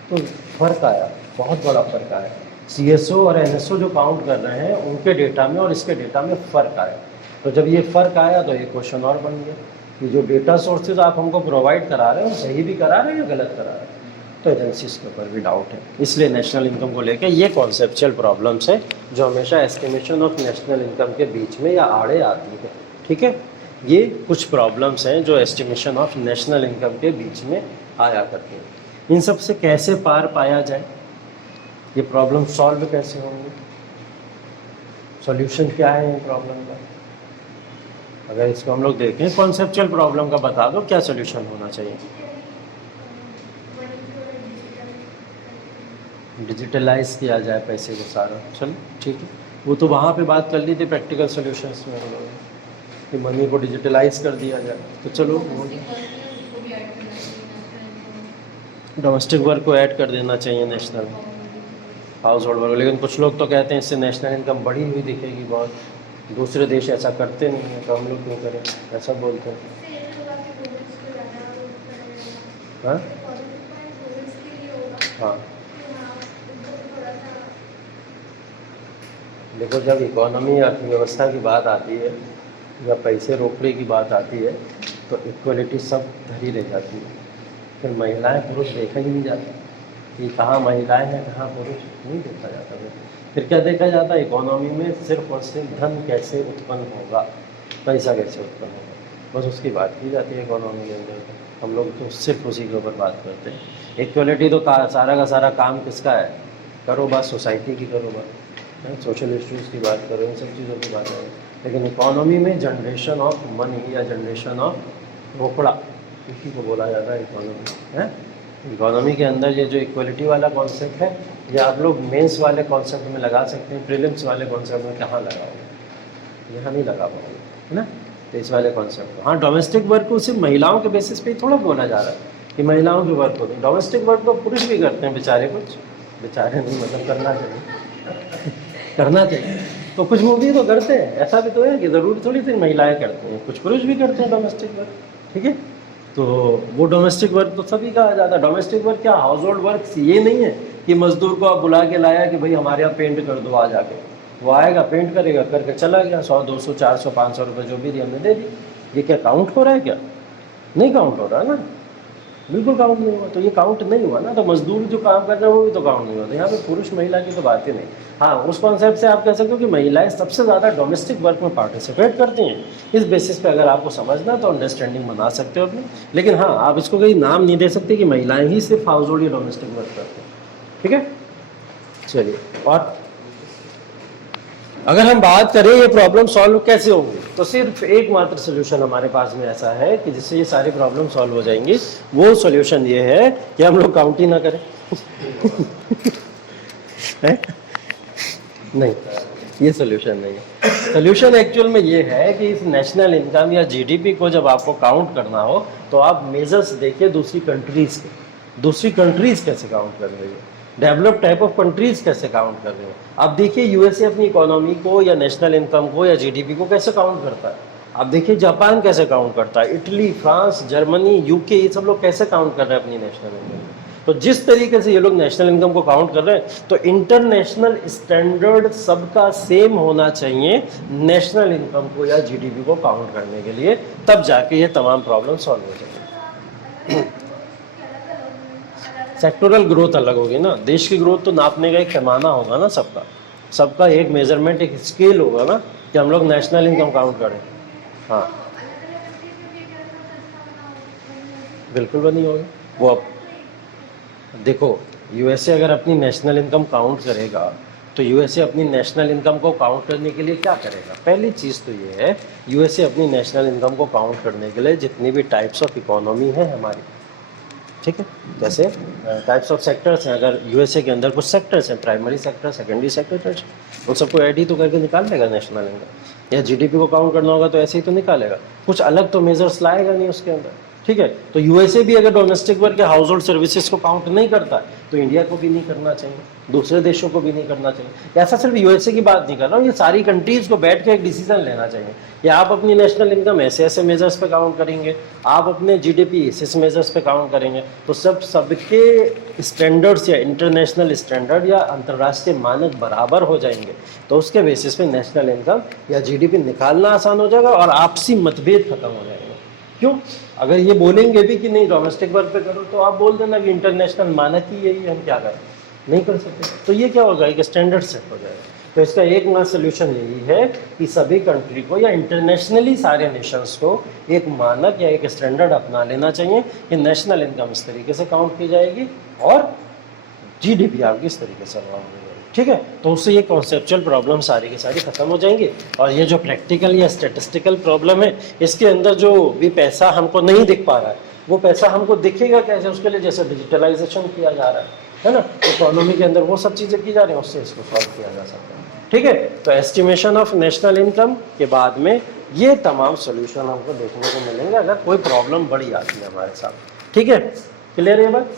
तो फ़र्क आया, बहुत बड़ा फ़र्क आया। CSO और NSO जो काउंट कर रहे हैं उनके डेटा में और इसके डेटा में फ़र्क आया। तो जब ये फ़र्क आया तो ये क्वेश्चन और बन गया कि जो डेटा सोर्सेज आप हमको प्रोवाइड करा रहे हो सही भी करा रहे हैं या गलत करा रहे हैं। तो एजेंसीज के ऊपर भी डाउट है, इसलिए नेशनल इनकम को लेकर ये कॉन्सेप्चुअल प्रॉब्लम्स है जो हमेशा एस्टिमेशन ऑफ नेशनल इनकम के बीच में या आड़े आती है। ठीक है, ये कुछ प्रॉब्लम्स हैं जो एस्टिमेशन ऑफ नेशनल इनकम के बीच में आया करती हैं। इन सब से कैसे पार पाया जाए, ये प्रॉब्लम सॉल्व कैसे होंगे, सॉल्यूशन क्या है इन प्रॉब्लम का। अगर इसको हम लोग देखें कॉन्सेप्चुअल प्रॉब्लम का बता दो क्या सॉल्यूशन होना चाहिए। डिजिटलाइज किया जाए पैसे को सारा, चलो ठीक है, वो तो वहाँ पे बात कर ली थी प्रैक्टिकल सॉल्यूशंस में हम लोगों ने कि मनी को डिजिटलाइज कर दिया जाए। तो चलो डोमेस्टिक वर्क को ऐड कर देना चाहिए नेशनल हाउस होल्ड वर्क, लेकिन कुछ लोग तो कहते हैं इससे नेशनल इनकम बढ़ी हुई दिखेगी बहुत, दूसरे देश ऐसा करते नहीं हैं तो हम लोग क्यों करें, ऐसा बोलते हैं। हाँ हाँ, देखो जब इकोनॉमी अर्थव्यवस्था की बात आती है या पैसे रोकने की बात आती है तो इक्वलिटी सब धरी रह जाती है, फिर महिलाएं पुरुष देखा ही नहीं जाता कि कहाँ महिलाएं हैं कहाँ पुरुष, नहीं देखा जाता। फिर क्या देखा जाता है इकोनॉमी में, सिर्फ और सिर्फ धन कैसे उत्पन्न होगा, पैसा कैसे उत्पन्न होगा, बस उसकी बात की जाती है इकोनॉमी के अंदर। हम लोग तो सिर्फ उसी के ऊपर बात करते हैं। इक्वलिटी तो सारा का सारा काम किसका है, करो बात सोसाइटी की, करो बात सोशल इश्यूज़ की बात करो, इन सब चीज़ों की बात करो। लेकिन इकोनॉमी में जनरेशन ऑफ मनी या जनरेशन ऑफ रोकड़ा, इसी को बोला जाता है इकोनॉमी है। इकोनॉमी के अंदर ये जो इक्वलिटी वाला कॉन्सेप्ट है ये आप लोग मेंस वाले कॉन्सेप्ट में लगा सकते हैं, प्रीलिम्स वाले कॉन्सेप्ट में कहाँ लगाओगे, यहाँ नहीं लगा पाओगे, है ना। तो इस वाले कॉन्सेप्ट को, हाँ डोमेस्टिक वर्क को सिर्फ महिलाओं के बेसिस पे थोड़ा बोला जा रहा है कि महिलाओं के वर्क होते हैं, डोमेस्टिक वर्क तो पुरुष भी करते हैं बेचारे, कुछ बेचारे नहीं मतलब करना चाहिए करना चाहिए। तो कुछ मूवी तो करते हैं, ऐसा भी तो है कि ज़रूरी थोड़ी सी महिलाएं करती हैं, कुछ पुरुष भी करते हैं डोमेस्टिक वर्क। ठीक है, तो वो डोमेस्टिक वर्क तो सभी कहा जाता है। डोमेस्टिक वर्क क्या, हाउस होल्ड वर्क ये नहीं है कि मजदूर को आप बुला के लाया कि भाई हमारे यहाँ पेंट कर दो, आ जाके वो आएगा पेंट करेगा करके चला गया, 100 200 400 500 रुपये जो भी दी हमने दे दी। ये क्या काउंट हो रहा है, क्या नहीं काउंट हो रहा है ना, बिल्कुल काउंट नहीं हुआ। तो ये काउंट नहीं हुआ ना, तो मजदूर जो काम कर रहे हैं वो भी तो काउंट नहीं होता। यहाँ पे पुरुष महिला की तो बात ही नहीं। हाँ, उस कॉन्सेप्ट से आप कह सकते हो कि महिलाएं सबसे ज़्यादा डोमेस्टिक वर्क में पार्टिसिपेट करती हैं। इस बेसिस पे अगर आपको समझना तो अंडरस्टैंडिंग बना सकते हो अपनी, लेकिन हाँ आप इसको कहीं नाम नहीं दे सकते कि महिलाएं ही सिर्फ हाउस होल्ड या डोमेस्टिक वर्क करते हैं। ठीक है, चलिए और अगर हम बात करें ये प्रॉब्लम सॉल्व कैसे होंगी, तो सिर्फ एकमात्र सोल्यूशन हमारे पास में ऐसा है कि जिससे ये सारी प्रॉब्लम सॉल्व हो जाएंगी। वो सोल्यूशन ये है कि हम लोग काउंट ही ना करें। है? नहीं, ये सोल्यूशन नहीं है। सोल्यूशन एक्चुअल में ये है कि इस नेशनल इनकम या जीडीपी को जब आपको काउंट करना हो तो आप मेजर्स देखिए दूसरी कंट्रीज के, दूसरी कंट्रीज कैसे काउंट कर रही है, डेवलप टाइप ऑफ कंट्रीज कैसे काउंट कर रही है। आप देखिए यूएसए अपनी इकोनॉमी को या नेशनल इनकम को या जीडीपी को कैसे काउंट करता है। आप देखिए जापान कैसे काउंट करता है, इटली, फ्रांस, जर्मनी, यूके, ये सब लोग कैसे काउंट कर रहे हैं अपनी नेशनल इनकम। तो जिस तरीके से ये लोग नेशनल इनकम को काउंट कर रहे हैं, तो इंटरनेशनल स्टैंडर्ड सबका सेम होना चाहिए नेशनल इनकम को या जीडीपी को काउंट करने के लिए, तब जाके ये तमाम प्रॉब्लम सॉल्व हो जाएंगे। सेक्टोरल ग्रोथ अलग होगी ना, देश की ग्रोथ तो नापने का एक पैमाना होगा ना, सबका सबका एक मेजरमेंट, एक स्केल होगा ना कि हम लोग नेशनल इनकम काउंट करें। हाँ बिल्कुल बनी होगी वो। अब देखो, यूएसए अगर अपनी नेशनल इनकम काउंट करेगा तो यूएसए अपनी नेशनल इनकम को काउंट करने के लिए क्या करेगा। पहली चीज़ तो ये है, यूएसए अपनी नेशनल इनकम को काउंट करने के लिए जितनी भी टाइप्स ऑफ इकोनॉमी है हमारी, ठीक है, जैसे टाइप्स ऑफ सेक्टर्स हैं, अगर यूएसए के अंदर कुछ सेक्टर्स हैं, प्राइमरी सेक्टर, सेकेंडरी सेक्टर, उन सबको ऐड ही तो करके निकाल लेगा नेशनल इनकम। या जीडीपी को काउंट करना होगा तो ऐसे ही तो निकालेगा, कुछ अलग तो मेजर्स लाएगा नहीं उसके अंदर, ठीक है। तो यूएसए भी अगर डोमेस्टिक वर्क या हाउस होल्ड सर्विसेज को काउंट नहीं करता तो इंडिया को भी नहीं करना चाहिए, दूसरे देशों को भी नहीं करना चाहिए। ऐसा सिर्फ यूएसए की बात नहीं कर रहा हूँ, ये सारी कंट्रीज को बैठ के एक डिसीजन लेना चाहिए कि आप अपनी नेशनल इनकम ऐसे ऐसे मेजर्स पे काउंट करेंगे, आप अपने जीडीपी ऐसे मेजर्स पे काउंट करेंगे, तो सबके स्टैंडर्ड्स या इंटरनेशनल स्टैंडर्ड या अंतर्राष्ट्रीय मानक बराबर हो जाएंगे, तो उसके बेसिस पे नेशनल इनकम या जीडीपी निकालना आसान हो जाएगा और आपसी मतभेद खत्म हो जाएगा। क्यों? अगर ये बोलेंगे भी कि नहीं डोमेस्टिक वर्क पे करो, तो आप बोल देना कि इंटरनेशनल मानक ही यही, हम क्या करें, नहीं कर सकते, तो ये क्या होगा, एक स्टैंडर्ड सेट हो जाएगा। तो इसका एकमात्र सोल्यूशन यही है कि सभी कंट्री को या इंटरनेशनली सारे नेशंस को एक मानक या एक स्टैंडर्ड अपना लेना चाहिए कि नेशनल इनकम इस तरीके से काउंट की जाएगी और जीडीपी आपकी इस तरीके से काउंट की जाएगी, ठीक है। तो उससे ये कॉन्सेप्चुअल प्रॉब्लम सारी की सारी खत्म हो जाएंगी। और ये जो प्रैक्टिकल या स्टैटिस्टिकल प्रॉब्लम है, इसके अंदर जो भी पैसा हमको नहीं दिख पा रहा है, वो पैसा हमको दिखेगा कैसे, उसके लिए जैसे डिजिटलाइजेशन किया जा रहा है ना, इकोनॉमी के अंदर वो सब चीज़ें की जा रही हैं, उससे इसको सॉल्व किया जा सकता है, ठीक है। तो एस्टिमेशन ऑफ नेशनल इनकम के बाद में ये तमाम सोल्यूशन हमको देखने को मिलेंगे अगर कोई प्रॉब्लम बड़ी आती है हमारे साथ, ठीक है। क्लियर है बात?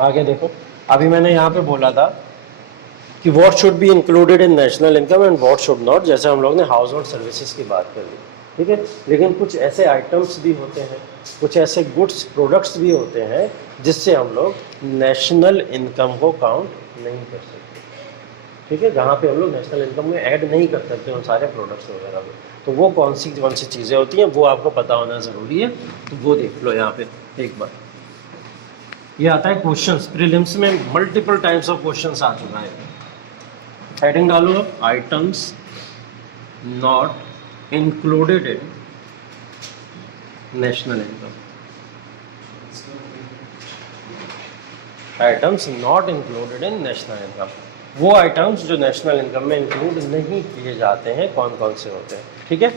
आगे देखो, अभी मैंने यहाँ पे बोला था कि what should be included in national income and what should not, जैसे हम लोग ने हाउस होल्ड सर्विसेज की बात कर ली, ठीक है। लेकिन कुछ ऐसे आइटम्स भी होते हैं, कुछ ऐसे गुड्स प्रोडक्ट्स भी होते हैं जिससे हम लोग नेशनल इनकम को काउंट नहीं कर सकते, ठीक है, जहाँ पे हम लोग नेशनल इनकम में ऐड नहीं कर सकते उन सारे प्रोडक्ट्स वगैरह को। तो वो कौन सी चीज़ें होती हैं वो आपको पता होना ज़रूरी है, तो वो देख लो यहाँ पे एक बार। ये आता है क्वेश्चंस, प्रीलिम्स में मल्टीपल टाइप्स ऑफ क्वेश्चंस आ चुका है। हेडिंग डालो, items not included in national income, items not included in national income, वो आइटम्स जो नेशनल इनकम में इंक्लूड नहीं किए जाते हैं, कौन कौन से होते हैं, ठीक है।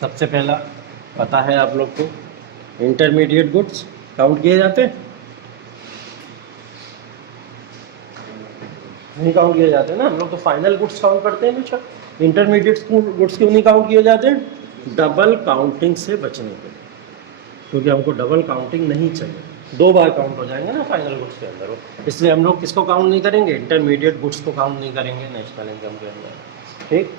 सबसे पहला पता है आप लोग को, इंटरमीडिएट गुड्स काउंट किए जाते हैं, नहीं काउंट किए जाते ना, हम लोग तो फाइनल गुड्स काउंट करते हैं बेशक, इंटरमीडिएट गुड्स क्यों नहीं काउंट किए जाते हैं? डबल काउंटिंग से बचने के लिए, क्योंकि हमको डबल काउंटिंग नहीं चाहिए, 2 बार काउंट हो जाएंगे ना फाइनल गुड्स के अंदर, इसलिए हम लोग किसको काउंट नहीं करेंगे, इंटरमीडिएट गुड्स को काउंट नहीं करेंगे नेशनल इनकम के अंदर, ठीक।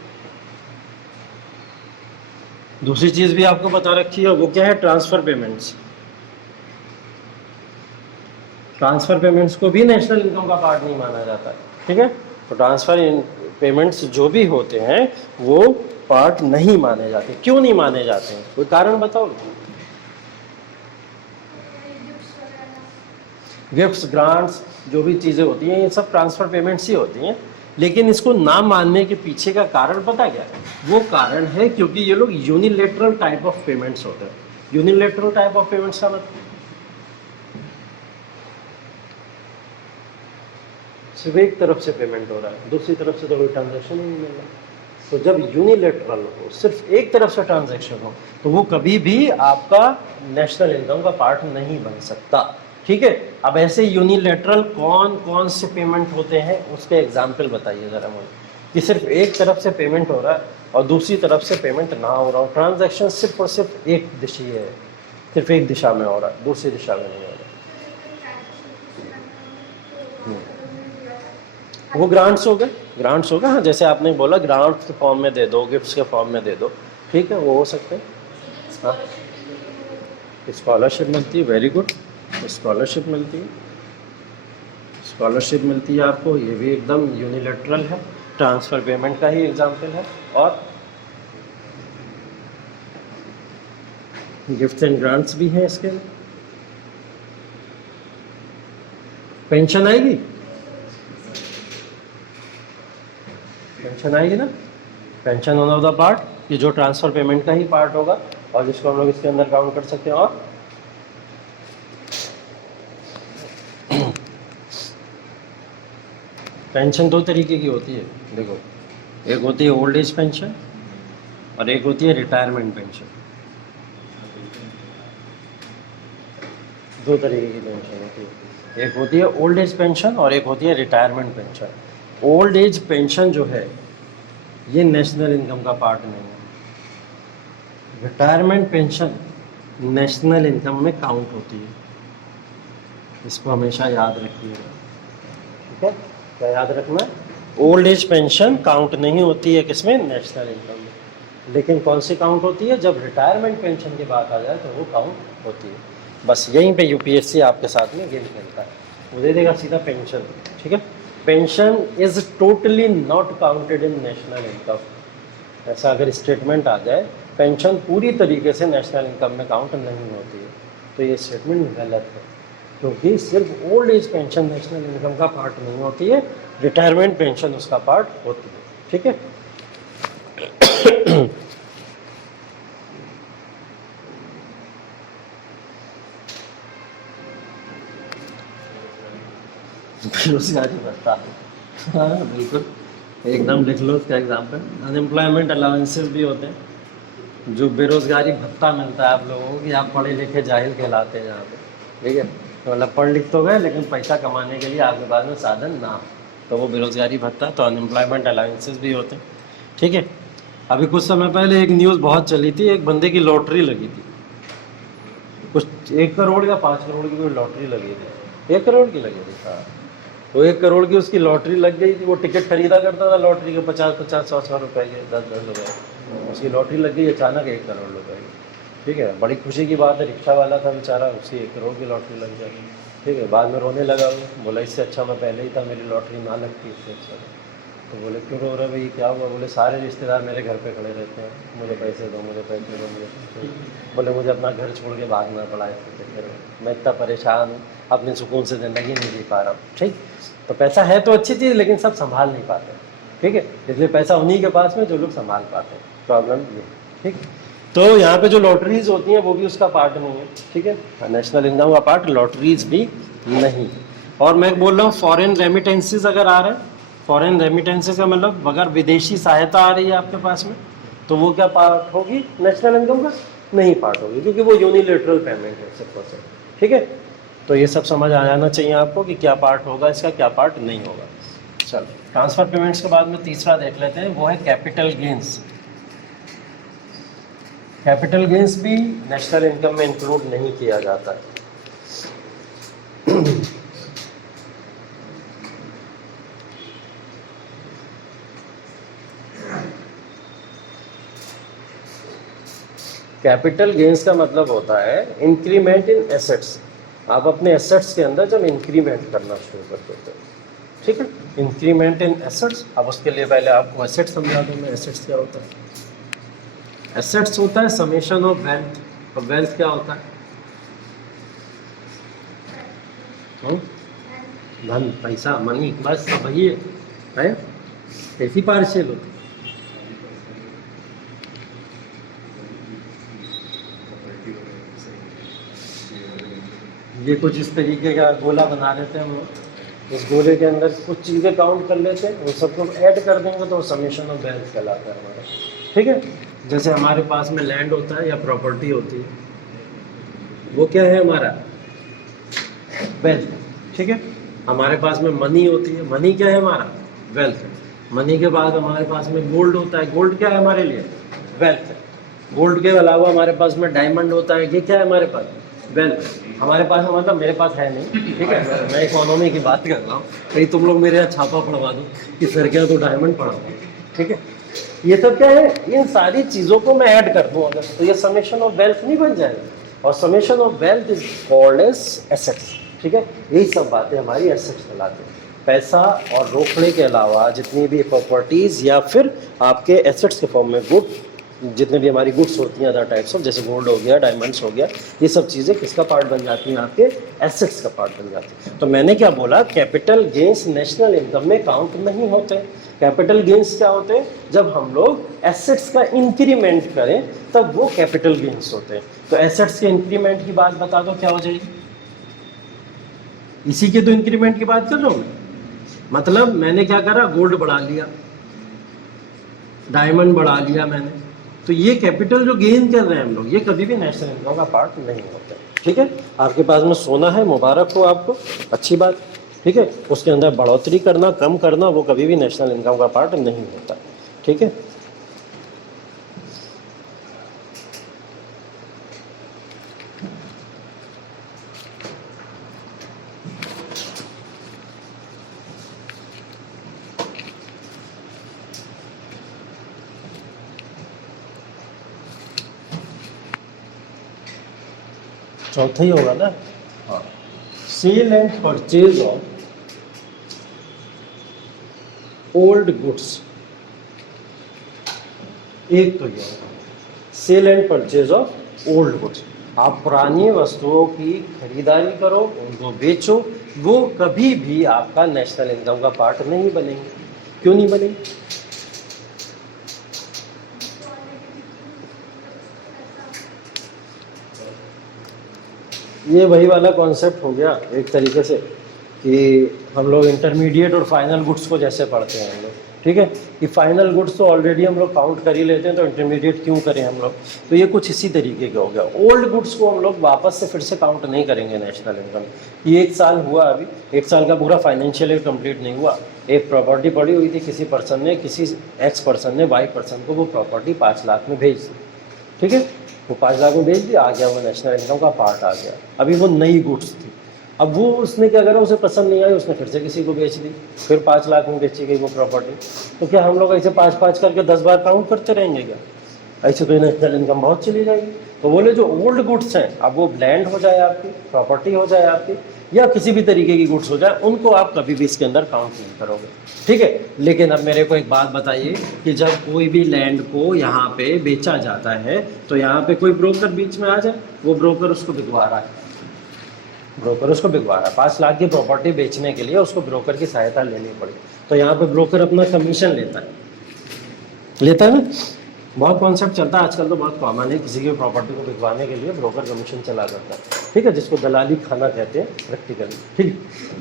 दूसरी चीज भी आपको बता रखी है, वो क्या है, ट्रांसफर पेमेंट्स। ट्रांसफर पेमेंट्स को भी नेशनल इनकम का पार्ट नहीं माना जाता है, ठीक है। तो ट्रांसफर पेमेंट्स जो भी होते हैं वो पार्ट नहीं माने जाते। क्यों नहीं माने जाते हैं, कोई कारण बताओ। गिफ्ट्स, ग्रांट्स, जो भी चीज़ें होती हैं ये सब ट्रांसफ़र पेमेंट्स ही होती हैं, लेकिन इसको ना मानने के पीछे का कारण पता क्या है? वो कारण है क्योंकि ये लोग यूनिलेटरल टाइप ऑफ पेमेंट्स होते हैं। यूनिलेटरल टाइप ऑफ पेमेंट्स का मतलब सिर्फ एक तरफ से पेमेंट हो रहा है, दूसरी तरफ से तो कोई ट्रांजैक्शन ही नहीं मिल रहा। तो जब यूनिलेटरल हो, सिर्फ एक तरफ से ट्रांजैक्शन हो, तो वो कभी भी आपका नेशनल इनकम का पार्ट नहीं बन सकता। ठीक है, अब ऐसे यूनिलेटरल कौन कौन से पेमेंट होते हैं उसके एग्जाम्पल बताइए ज़रा मुझे, कि सिर्फ एक तरफ से पेमेंट हो रहा है और दूसरी तरफ से पेमेंट ना हो रहा हो, ट्रांजैक्शन सिर्फ और सिर्फ एक दिशीय है, सिर्फ एक दिशा में हो रहा है, दूसरी दिशा में नहीं हो रहा। वो ग्रांट्स हो गए, ग्रांट्स हो गए, हाँ, जैसे आपने बोला ग्रांट्स के फॉर्म में दे दो, गिफ्ट्स के फॉर्म में दे दो, ठीक है, वो हो सकते हैं। हाँ, स्कॉलरशिप मिलती है, वेरी गुड, स्कॉलरशिप मिलती है, स्कॉलरशिप मिलती है आपको, ये भी एकदम यूनिलेटरल है, ट्रांसफ़र पेमेंट का ही एग्जाम्पल है। और गिफ्ट्स एंड ग्रांट्स भी हैं इसके। पेंशन आएगी, पेंशन आएगी ना, pension one of the part, ये जो ट्रांसफ़र पेमेंट का ही पार्ट होगा और जिसको हम लोग इसके अंदर काउंट कर सकते हैं। और पेंशन दो तरीके की होती है, देखो, एक होती है ओल्ड एज पेंशन और एक होती है रिटायरमेंट पेंशन। दो तरीके की पेंशन होती है, एक होती है ओल्ड एज पेंशन और एक होती है retirement pension. Old age pension जो है ये नेशनल इनकम का पार्ट नहीं है। रिटायरमेंट पेंशन नेशनल इनकम में काउंट होती है, इसको हमेशा याद रखिएगा, ठीक है। क्या याद रखना है? ओल्ड एज पेंशन काउंट नहीं होती है किसमें? नेशनल इनकम में। लेकिन कौन सी काउंट होती है? जब रिटायरमेंट पेंशन की बात आ जाए तो वो काउंट होती है। बस यहीं पे यूपीएससी आपके साथ में गेम खेलता है, वो दे देगा सीधा पेंशन, ठीक है। Pension is totally not counted in national income. ऐसा अगर स्टेटमेंट आ जाए, पेंशन पूरी तरीके से नेशनल इनकम में काउंट नहीं होती है, तो ये स्टेटमेंट गलत है, क्योंकि सिर्फ old age pension national income का पार्ट नहीं होती है, रिटायरमेंट पेंशन उसका पार्ट होती है, ठीक है। बेरोजगारी भत्ता, हाँ बिल्कुल, एकदम लिख लो उसका एग्जाम्पल। अनएम्प्लॉयमेंट अलाउंसेस भी होते हैं, जो बेरोजगारी भत्ता मिलता है आप लोगों को, कि आप पढ़े लिखे जाहिल कहलाते हैं यहाँ पे, ठीक है। तो मतलब पढ़ लिख तो गए लेकिन पैसा कमाने के लिए आपके पास में साधन ना हो, तो वो बेरोजगारी भत्ता, तो अनएम्प्लॉयमेंट अलाउंसेस भी होते हैं, ठीक है। अभी कुछ समय पहले एक न्यूज़ बहुत चली थी, एक बंदे की लॉटरी लगी थी, कुछ 1 करोड़ या 5 करोड़ की कोई लॉटरी लगी थी, 1 करोड़ की लगी थी, हाँ। तो 1 करोड़ की उसकी लॉटरी लग गई थी, वो टिकट खरीदा करता था लॉटरी के 50-50, 100-100 रुपए के, 10-10 रुपए, उसकी लॉटरी लग गई अचानक 1 करोड़ रुपए की, ठीक है। बड़ी खुशी की बात है, रिक्शा वाला था बेचारा, उसकी 1 करोड़ की लॉटरी लग जाए, ठीक है। बाद में रोने लगा, वो बोला इससे अच्छा मैं पहले ही था, मेरी लॉटरी ना लगती, इससे अच्छा। तो बोले क्यों रो रहे भाई, क्या हुआ? बोले सारे रिश्तेदार मेरे घर पे खड़े रहते हैं, मुझे पैसे दो, मुझे पैसे दो, मुझे पैसे दो। बोले मुझे अपना घर छोड़ के भागना पड़ा इसके चक्कर में, मैं इतना परेशान हूँ, अपने सुकून से ज़िंदगी नहीं जी पा रहा हूँ, ठीक। तो पैसा है तो अच्छी चीज़, लेकिन सब संभाल नहीं पाते, ठीक है। इसलिए पैसा उन्हीं के पास में जो लोग संभाल पाते हैं, प्रॉब्लम ये, ठीक। तो यहाँ पे जो लॉटरीज होती हैं वो भी उसका पार्ट नहीं है, ठीक है। नेशनल इनकम का पार्ट लॉटरीज भी नहीं। और मैं बोल रहा हूँ फॉरेन रेमिटेंसेज अगर आ रहे हैं, फॉरेन रेमिटेंसेज का मतलब अगर विदेशी सहायता आ रही है आपके पास में, तो वो क्या पार्ट होगी? नेशनल इनकम का नहीं पार्ट होगी, क्योंकि वो यूनिलेटरल पेमेंट है 100%, ठीक है। तो ये सब समझ आ जाना चाहिए आपको कि क्या पार्ट होगा इसका, क्या पार्ट नहीं होगा। चलो, ट्रांसफर पेमेंट्स के बाद में तीसरा देख लेते हैं, वो है कैपिटल गेंस। कैपिटल गेंस भी नेशनल इनकम में इंक्लूड नहीं किया जाता है। कैपिटल गेंस का मतलब होता है इंक्रीमेंट इन एसेट्स। आप अपने एसेट्स के अंदर जब इंक्रीमेंट करना शुरू कर देते हो, ठीक है, इंक्रीमेंट इन एसेट्स। अब उसके लिए पहले आपको एसेट्स समझा दूँ मैं, एसेट्स क्या होता है। एसेट्स होता है समेशन ऑफ वेल्थ, और वेल्थ क्या होता है? धन, पैसा, मनी, बस सब वही है। कैसी पार्शियल होती है? ये कुछ इस तरीके का गोला बना लेते हैं हम लोग। इस गोले के अंदर कुछ चीज़ें काउंट कर लेते हैं, उन सबको ऐड कर देंगे तो समेशन ऑफ वेल्थ कहलाता है हमारा। ठीक है, जैसे हमारे पास में लैंड होता है या प्रॉपर्टी होती है, वो क्या है हमारा? वेल्थ। ठीक है, हमारे पास में मनी होती है, मनी क्या है हमारा? वेल्थ है। मनी के बाद हमारे पास में गोल्ड होता है, गोल्ड क्या है हमारे लिए? वेल्थ है। गोल्ड के अलावा हमारे पास में डायमंड होता है, ये क्या है हमारे पास? वेल्थ। हमारे पास मतलब मेरे पास है नहीं, ठीक है, मैं इकोनॉमी की बात कर रहा हूँ, कहीं तुम लोग मेरे यहाँ छापा पढ़वा दो कि सर क्या तो डायमंड पढ़ाओ। ठीक है, ये सब क्या है? इन सारी चीज़ों को मैं ऐड कर दूँ अगर, तो ये समेशन ऑफ वेल्थ नहीं बन जाएगा। और summation of wealth is called as assets. ठीक है, यही सब बातें हमारी एसेट्स कहलाती हैं। पैसा और रोकड़े के अलावा जितनी भी प्रॉपर्टीज़ या फिर आपके एसेट्स के फॉर्म में गुड, जितने भी हमारी गुड्स होती हैं, अदर टाइप्स ऑफ, जैसे गोल्ड हो गया, डायमंड्स हो गया, ये सब चीज़ें किसका पार्ट बन जाती हैं? आपके एसेट्स का पार्ट बन जाती हैं। तो मैंने क्या बोला? कैपिटल गेन्स नेशनल इनकम में काउंट नहीं होते। कैपिटल गेन्स क्या होते हैं? जब हम लोग एसेट्स का इंक्रीमेंट करें तब वो कैपिटल गेन्स होते हैं। तो एसेट्स के इंक्रीमेंट की बात बता दो क्या हो जाएगी? इसी के तो इंक्रीमेंट की बात कर रहा हूँ मैं। मतलब मैंने क्या करा? गोल्ड बढ़ा लिया, डायमंड बढ़ा लिया मैंने, तो ये कैपिटल जो गेन कर रहे हैं हम लोग, ये कभी भी नेशनल इनकम का पार्ट नहीं होता। ठीक है, आपके पास में सोना है, मुबारक हो आपको, अच्छी बात। ठीक है, उसके अंदर बढ़ोतरी करना, कम करना, वो कभी भी नेशनल इनकम का पार्ट नहीं होता। ठीक है, चौथा ही होगा ना? हाँ, sale and purchase of old goods. एक तो ये sale and purchase of old goods, आप पुरानी वस्तुओं की खरीदारी करो, उनको बेचो, वो कभी भी आपका नेशनल इनकम का पार्ट नहीं बनेंगे। क्यों नहीं बनेंगे? ये वही वाला कॉन्सेप्ट हो गया एक तरीके से कि हम लोग इंटरमीडिएट और फाइनल गुड्स को जैसे पढ़ते हैं हम लोग। ठीक है, कि फाइनल गुड्स तो ऑलरेडी हम लोग काउंट कर ही लेते हैं, तो इंटरमीडिएट क्यों करें हम लोग? तो ये कुछ इसी तरीके का हो गया। ओल्ड गुड्स को हम लोग वापस से फिर से काउंट नहीं करेंगे नेशनल इनकम। ये 1 साल हुआ, अभी 1 साल का पूरा फाइनेंशियल ईयर कंप्लीट नहीं हुआ। एक प्रॉपर्टी पड़ी हुई थी, किसी पर्सन ने, किसी एक्स पर्सन ने वाई पर्सन को वो प्रॉपर्टी 5 लाख में भेज दी। ठीक है, वो 5 लाख में बेच दिया, आ गया, वो नेशनल इनकम का पार्ट आ गया। अभी वो नई गुड्स थी, अब वो उसने क्या करा, उसे पसंद नहीं आई, उसने फिर से किसी को बेच दी, फिर 5 लाख में बेची गई वो प्रॉपर्टी। तो क्या हम लोग ऐसे 5-5 करके 10 बार काउंट करते रहेंगे क्या? ऐसे तो नेशनल इनकम बहुत चली जाएगी। तो बोले जो ओल्ड गुड्स हैं, अब वो लैंड हो जाए आपकी, प्रॉपर्टी हो जाए आपकी, या किसी भी तरीके की गुड्स हो जाए, उनको आप कभी भी इसके अंदर काउंट नहीं करोगे। ठीक है, लेकिन अब मेरे को एक बात बताइए कि जब कोई भी लैंड को यहाँ पे बेचा जाता है तो यहाँ पे कोई ब्रोकर बीच में आ जाए, वो ब्रोकर उसको बिकवा रहा है, ब्रोकर उसको बिकवा रहा है 5 लाख की प्रॉपर्टी बेचने के लिए, उसको ब्रोकर की सहायता लेनी पड़ी, तो यहाँ पे ब्रोकर अपना कमीशन लेता है ना। बहुत कॉन्सेप्ट चलता है आजकल, तो बहुत कॉमन है, किसी की प्रॉपर्टी को बिकवाने के लिए ब्रोकर कमीशन चला जाता है। ठीक है, जिसको दलाली खाना कहते हैं प्रैक्टिकली। ठीक,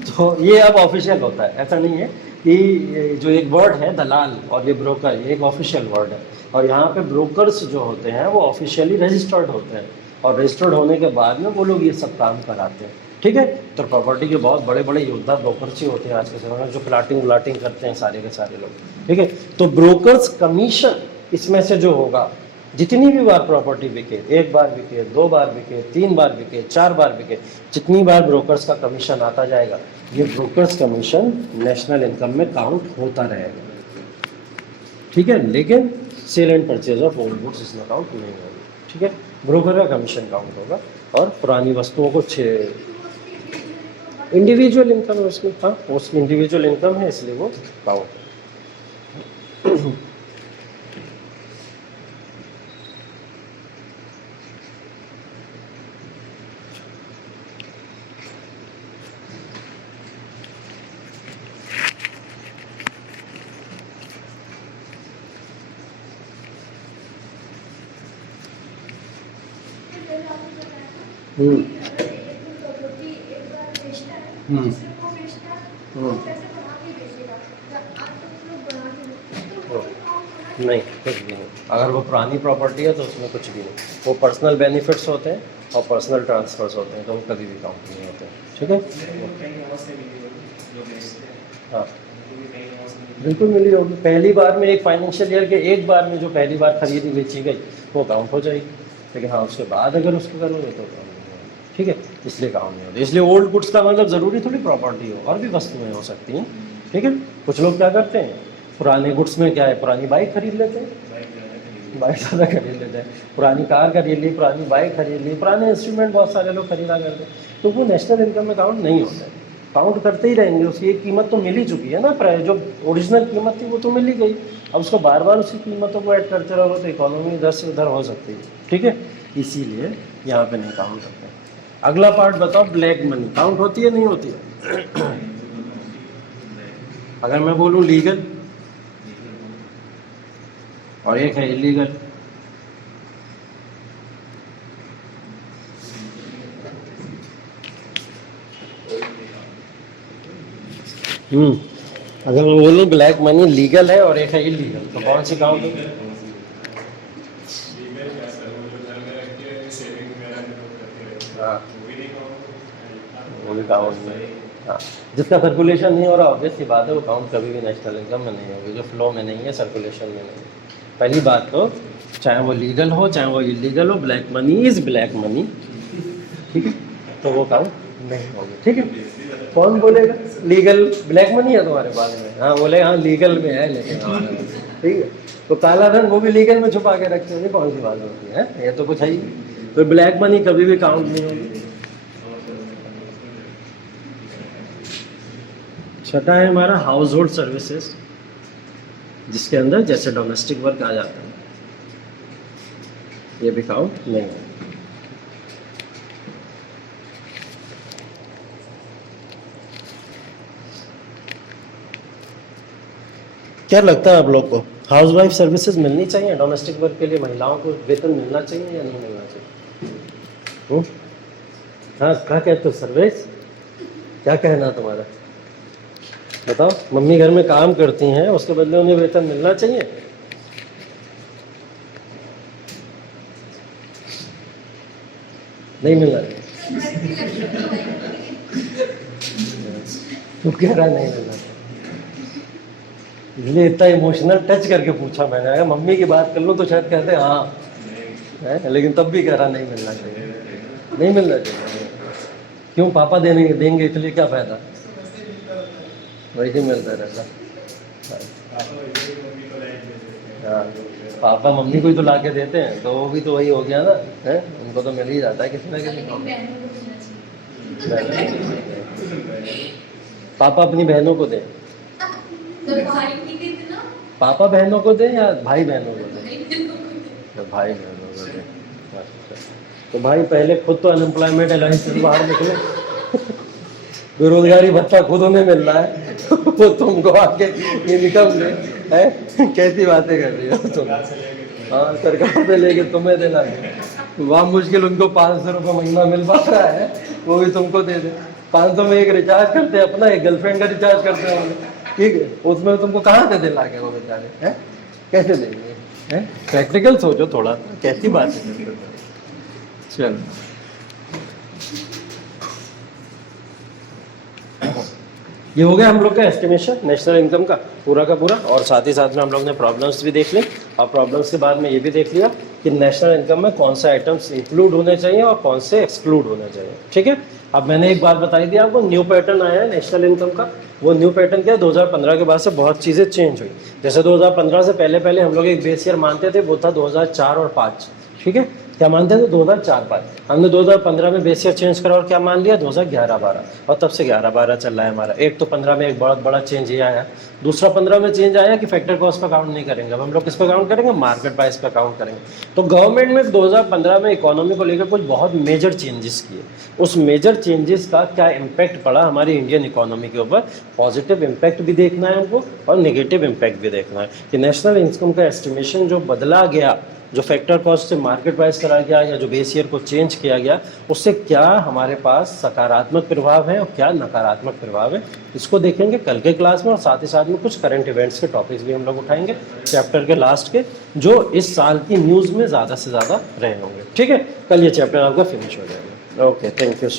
तो ये अब ऑफिशियल होता है, ऐसा नहीं है कि जो एक वर्ड है दलाल और ये ब्रोकर, ये एक ऑफिशियल वर्ड है। और यहाँ पे ब्रोकर्स जो होते हैं वो ऑफिशियली रजिस्टर्ड होते हैं, और रजिस्टर्ड होने के बाद में वो लोग ये सब काम कराते हैं। ठीक है, तो प्रॉपर्टी के बहुत बड़े बड़े योद्धा ब्रोकर्स ही होते हैं आज के समय में, जो प्लाटिंग करते हैं सारे के सारे लोग। ठीक है, तो ब्रोकर्स कमीशन इसमें से जो होगा, जितनी भी बार प्रॉपर्टी बिके, 1 बार बिके, 2 बार बिके, 3 बार बिके, 4 बार बिके, जितनी बार ब्रोकर्स का कमीशन आता जाएगा, ये ब्रोकर्स कमीशन नेशनल इनकम में काउंट होता रहेगा। ठीक है, लेकिन sale and purchase of old goods इसमें काउंट नहीं होगा। ठीक है, ब्रोकर का कमीशन काउंट होगा, और पुरानी वस्तुओं को इंडिविजुअल इनकम है उसमें, हाँ उसकी इंडिविजुअल इनकम है, इसलिए वो काउंट। हम्म हम्म हम्म हम्म। नहीं, कुछ भी नहीं। अगर वो पुरानी प्रॉपर्टी है तो उसमें कुछ भी नहीं। वो पर्सनल बेनिफिट्स होते हैं और पर्सनल ट्रांसफर्स होते हैं, तो वो कभी भी काउंट नहीं होते। ठीक है। हाँ बिल्कुल मिली होगी। पहली बार में एक फाइनेंशियल ईयर के एक बार में जो पहली बार खरीदी बेची गई वो काउंट हो जाएगी। लेकिन हाँ उसके बाद अगर उसको करोगे तो काउंट नहीं होगी। ठीक है, इसलिए काउंट नहीं होती। इसलिए ओल्ड गुड्स का मतलब ज़रूरी थोड़ी प्रॉपर्टी हो, और भी वस्तुएं हो सकती हैं। ठीक है। कुछ लोग क्या करते हैं, पुराने गुड्स में क्या है, पुरानी बाइक खरीद लेते हैं, बाइक ज़्यादा खरीद लेते हैं, पुरानी कार खरीद ली, पुरानी बाइक खरीद ली, पुराने इंस्ट्रूमेंट बहुत सारे लोग खरीदा करते हैं, तो वो नेशनल इनकम में काउंट नहीं होता है। काउंट करते ही रहेंगे, उसकी एक कीमत तो मिल ही चुकी है ना, जो ओरिजिनल कीमत थी वो तो मिल ही गई। अब उसको बार बार उसकी कीमतों को ऐड करते रहोगे तो इकोनॉमी इधर से उधर हो सकती है। ठीक है, इसीलिए यहाँ पे नहीं काउंट करते। अगला पार्ट बताओ, ब्लैक मनी काउंट होती है नहीं होती है? अगर मैं बोलूँ लीगल और एक है इलीगल, अगर मैं बोलूँ ब्लैक मनी लीगल है और एक है इलीगल, तो कौन सी काउंट होगी? हाँ वो भी काउंट नहीं। हाँ, जिसका सर्कुलेशन नहीं हो रहा ऑब्वियस सी बात है वो काउंट कभी भी नेशनल इनकम में नहीं होगी, जो फ्लो में नहीं है, सर्कुलेशन में नहीं है। पहली बात तो चाहे वो लीगल हो चाहे वो इलीगल हो, black money is black money. ठीक है, तो वो काउंट नहीं होगी। ठीक है, कौन बोलेगा लीगल ब्लैक मनी है तुम्हारे बारे में? हाँ बोले हाँ लीगल में है, लेकिन ठीक है, तो काला धन वो भी लीगल में छुपा के रखते हैं, कौन सी बात होती है? ये तो कुछ है ही। तो ब्लैक मनी कभी भी काउंट नहीं होगी। छठा है हमारा हाउस होल्ड सर्विसेज, जिसके अंदर जैसे डोमेस्टिक वर्क आ जाता है, ये भी काउंट नहीं है। क्या लगता है आप लोग को, हाउस वाइफ सर्विसेज मिलनी चाहिए डोमेस्टिक वर्क के लिए? महिलाओं को वेतन मिलना चाहिए या नहीं मिलना चाहिए? हाँ क्या कहते हो सर्वेश, क्या कहना तुम्हारा? बताओ, मम्मी घर में काम करती हैं, उसके बदले उन्हें वेतन मिलना चाहिए? नहीं मिलना चाहिए? तू कह रहा नहीं मिलना चाहिए, इसलिए इतना इमोशनल टच करके पूछा मैंने। अगर मम्मी की बात कर लो तो शायद कहते हाँ है, लेकिन तब भी कह रहा नहीं मिलना चाहिए। नहीं मिलना चाहिए क्यों? पापा देंगे इसलिए क्या फायदा? वैसे मिलता रहता। हाँ, पापा मम्मी को ही तो ला के देते हैं, तो वो भी तो वही हो गया ना, है उनको तो मिल ही जाता है किसी ना किसी। पापा अपनी बहनों को दें, पापा बहनों को दें या भाई बहनों को दें? तो भाई बहनों को दें। अच्छा, तो भाई पहले खुद तो अनएम्प्लॉयमेंट अलाउंस से बाहर निकले, बेरोजगारी भत्ता खुद उन्हें मिल रहा है, वो तुमको आके इनकम दे, है? कैसी बातें कर रही हो तुम? हाँ सरकार से लेके तुम्हें देना है, वहाँ मुश्किल उनको 500 रुपये महीना मिल पा रहा है, वो भी तुमको दे दे। 500 में एक रिचार्ज करते हैं अपना, एक गर्लफ्रेंड का रिचार्ज करते हैं, ठीक है, उसमें तुमको कहाँ से दे ला के वो बेचारे, हैं? कैसे देंगे? हैं? प्रैक्टिकल सोचो थोड़ा, कैसी बात है? चलो ये हो गया हम लोग का एस्टिमेशन नेशनल इनकम का पूरा, और साथ ही साथ में हम लोग ने प्रॉब्लम्स भी देख ली, और प्रॉब्लम्स के बाद में ये भी देख लिया कि नेशनल इनकम में कौन से आइटम्स इंक्लूड होने चाहिए और कौन से एक्सक्लूड होने चाहिए। ठीक है, अब मैंने एक बात बताई थी आपको, न्यू पैटर्न आया है नेशनल इनकम का। वो न्यू पैटर्न क्या है, 2015 के बाद से बहुत चीज़ें चेंज हुई। जैसे 2015 से पहले हम लोग एक बेस ईयर मानते थे, वो था 2004 और 5। ठीक है, क्या मानते थे? 2004-5। हमने 2015 में बेस ईयर चेंज करा और क्या मान लिया? 2011-12, और तब से 11-12 चल रहा है हमारा। एक तो 15 में एक बहुत बड़ा चेंज ये आया, दूसरा 15 में चेंज आया कि फैक्टर कॉस्ट पर काउंट नहीं करेंगे, अब हम लोग किस पर काउंट करेंगे? मार्केट प्राइस पर काउंट करेंगे। तो गवर्नमेंट ने 2015 में इकोनॉमी को लेकर कुछ बहुत मेजर चेंजेस किए। उस मेजर चेंजेस का क्या इम्पैक्ट पड़ा हमारी इंडियन इकोनॉमी के ऊपर, पॉजिटिव इम्पैक्ट भी देखना है हमको और नेगेटिव इम्पैक्ट भी देखना है कि नेशनल इनकम का एस्टिमेशन जो बदला गया जो फैक्टर कॉस्ट से मार्केट प्राइस करा गया या जो बेस ईयर को चेंज किया गया, उससे क्या हमारे पास सकारात्मक प्रभाव है और क्या नकारात्मक प्रभाव है, इसको देखेंगे कल के क्लास में। और साथ ही साथ में कुछ करंट इवेंट्स के टॉपिक्स भी हम लोग उठाएंगे चैप्टर के लास्ट के, जो इस साल की न्यूज़ में ज़्यादा से ज़्यादा रहे होंगे। ठीक है, कल ये चैप्टर आपका फिनिश हो जाएगा। Okay, thank you so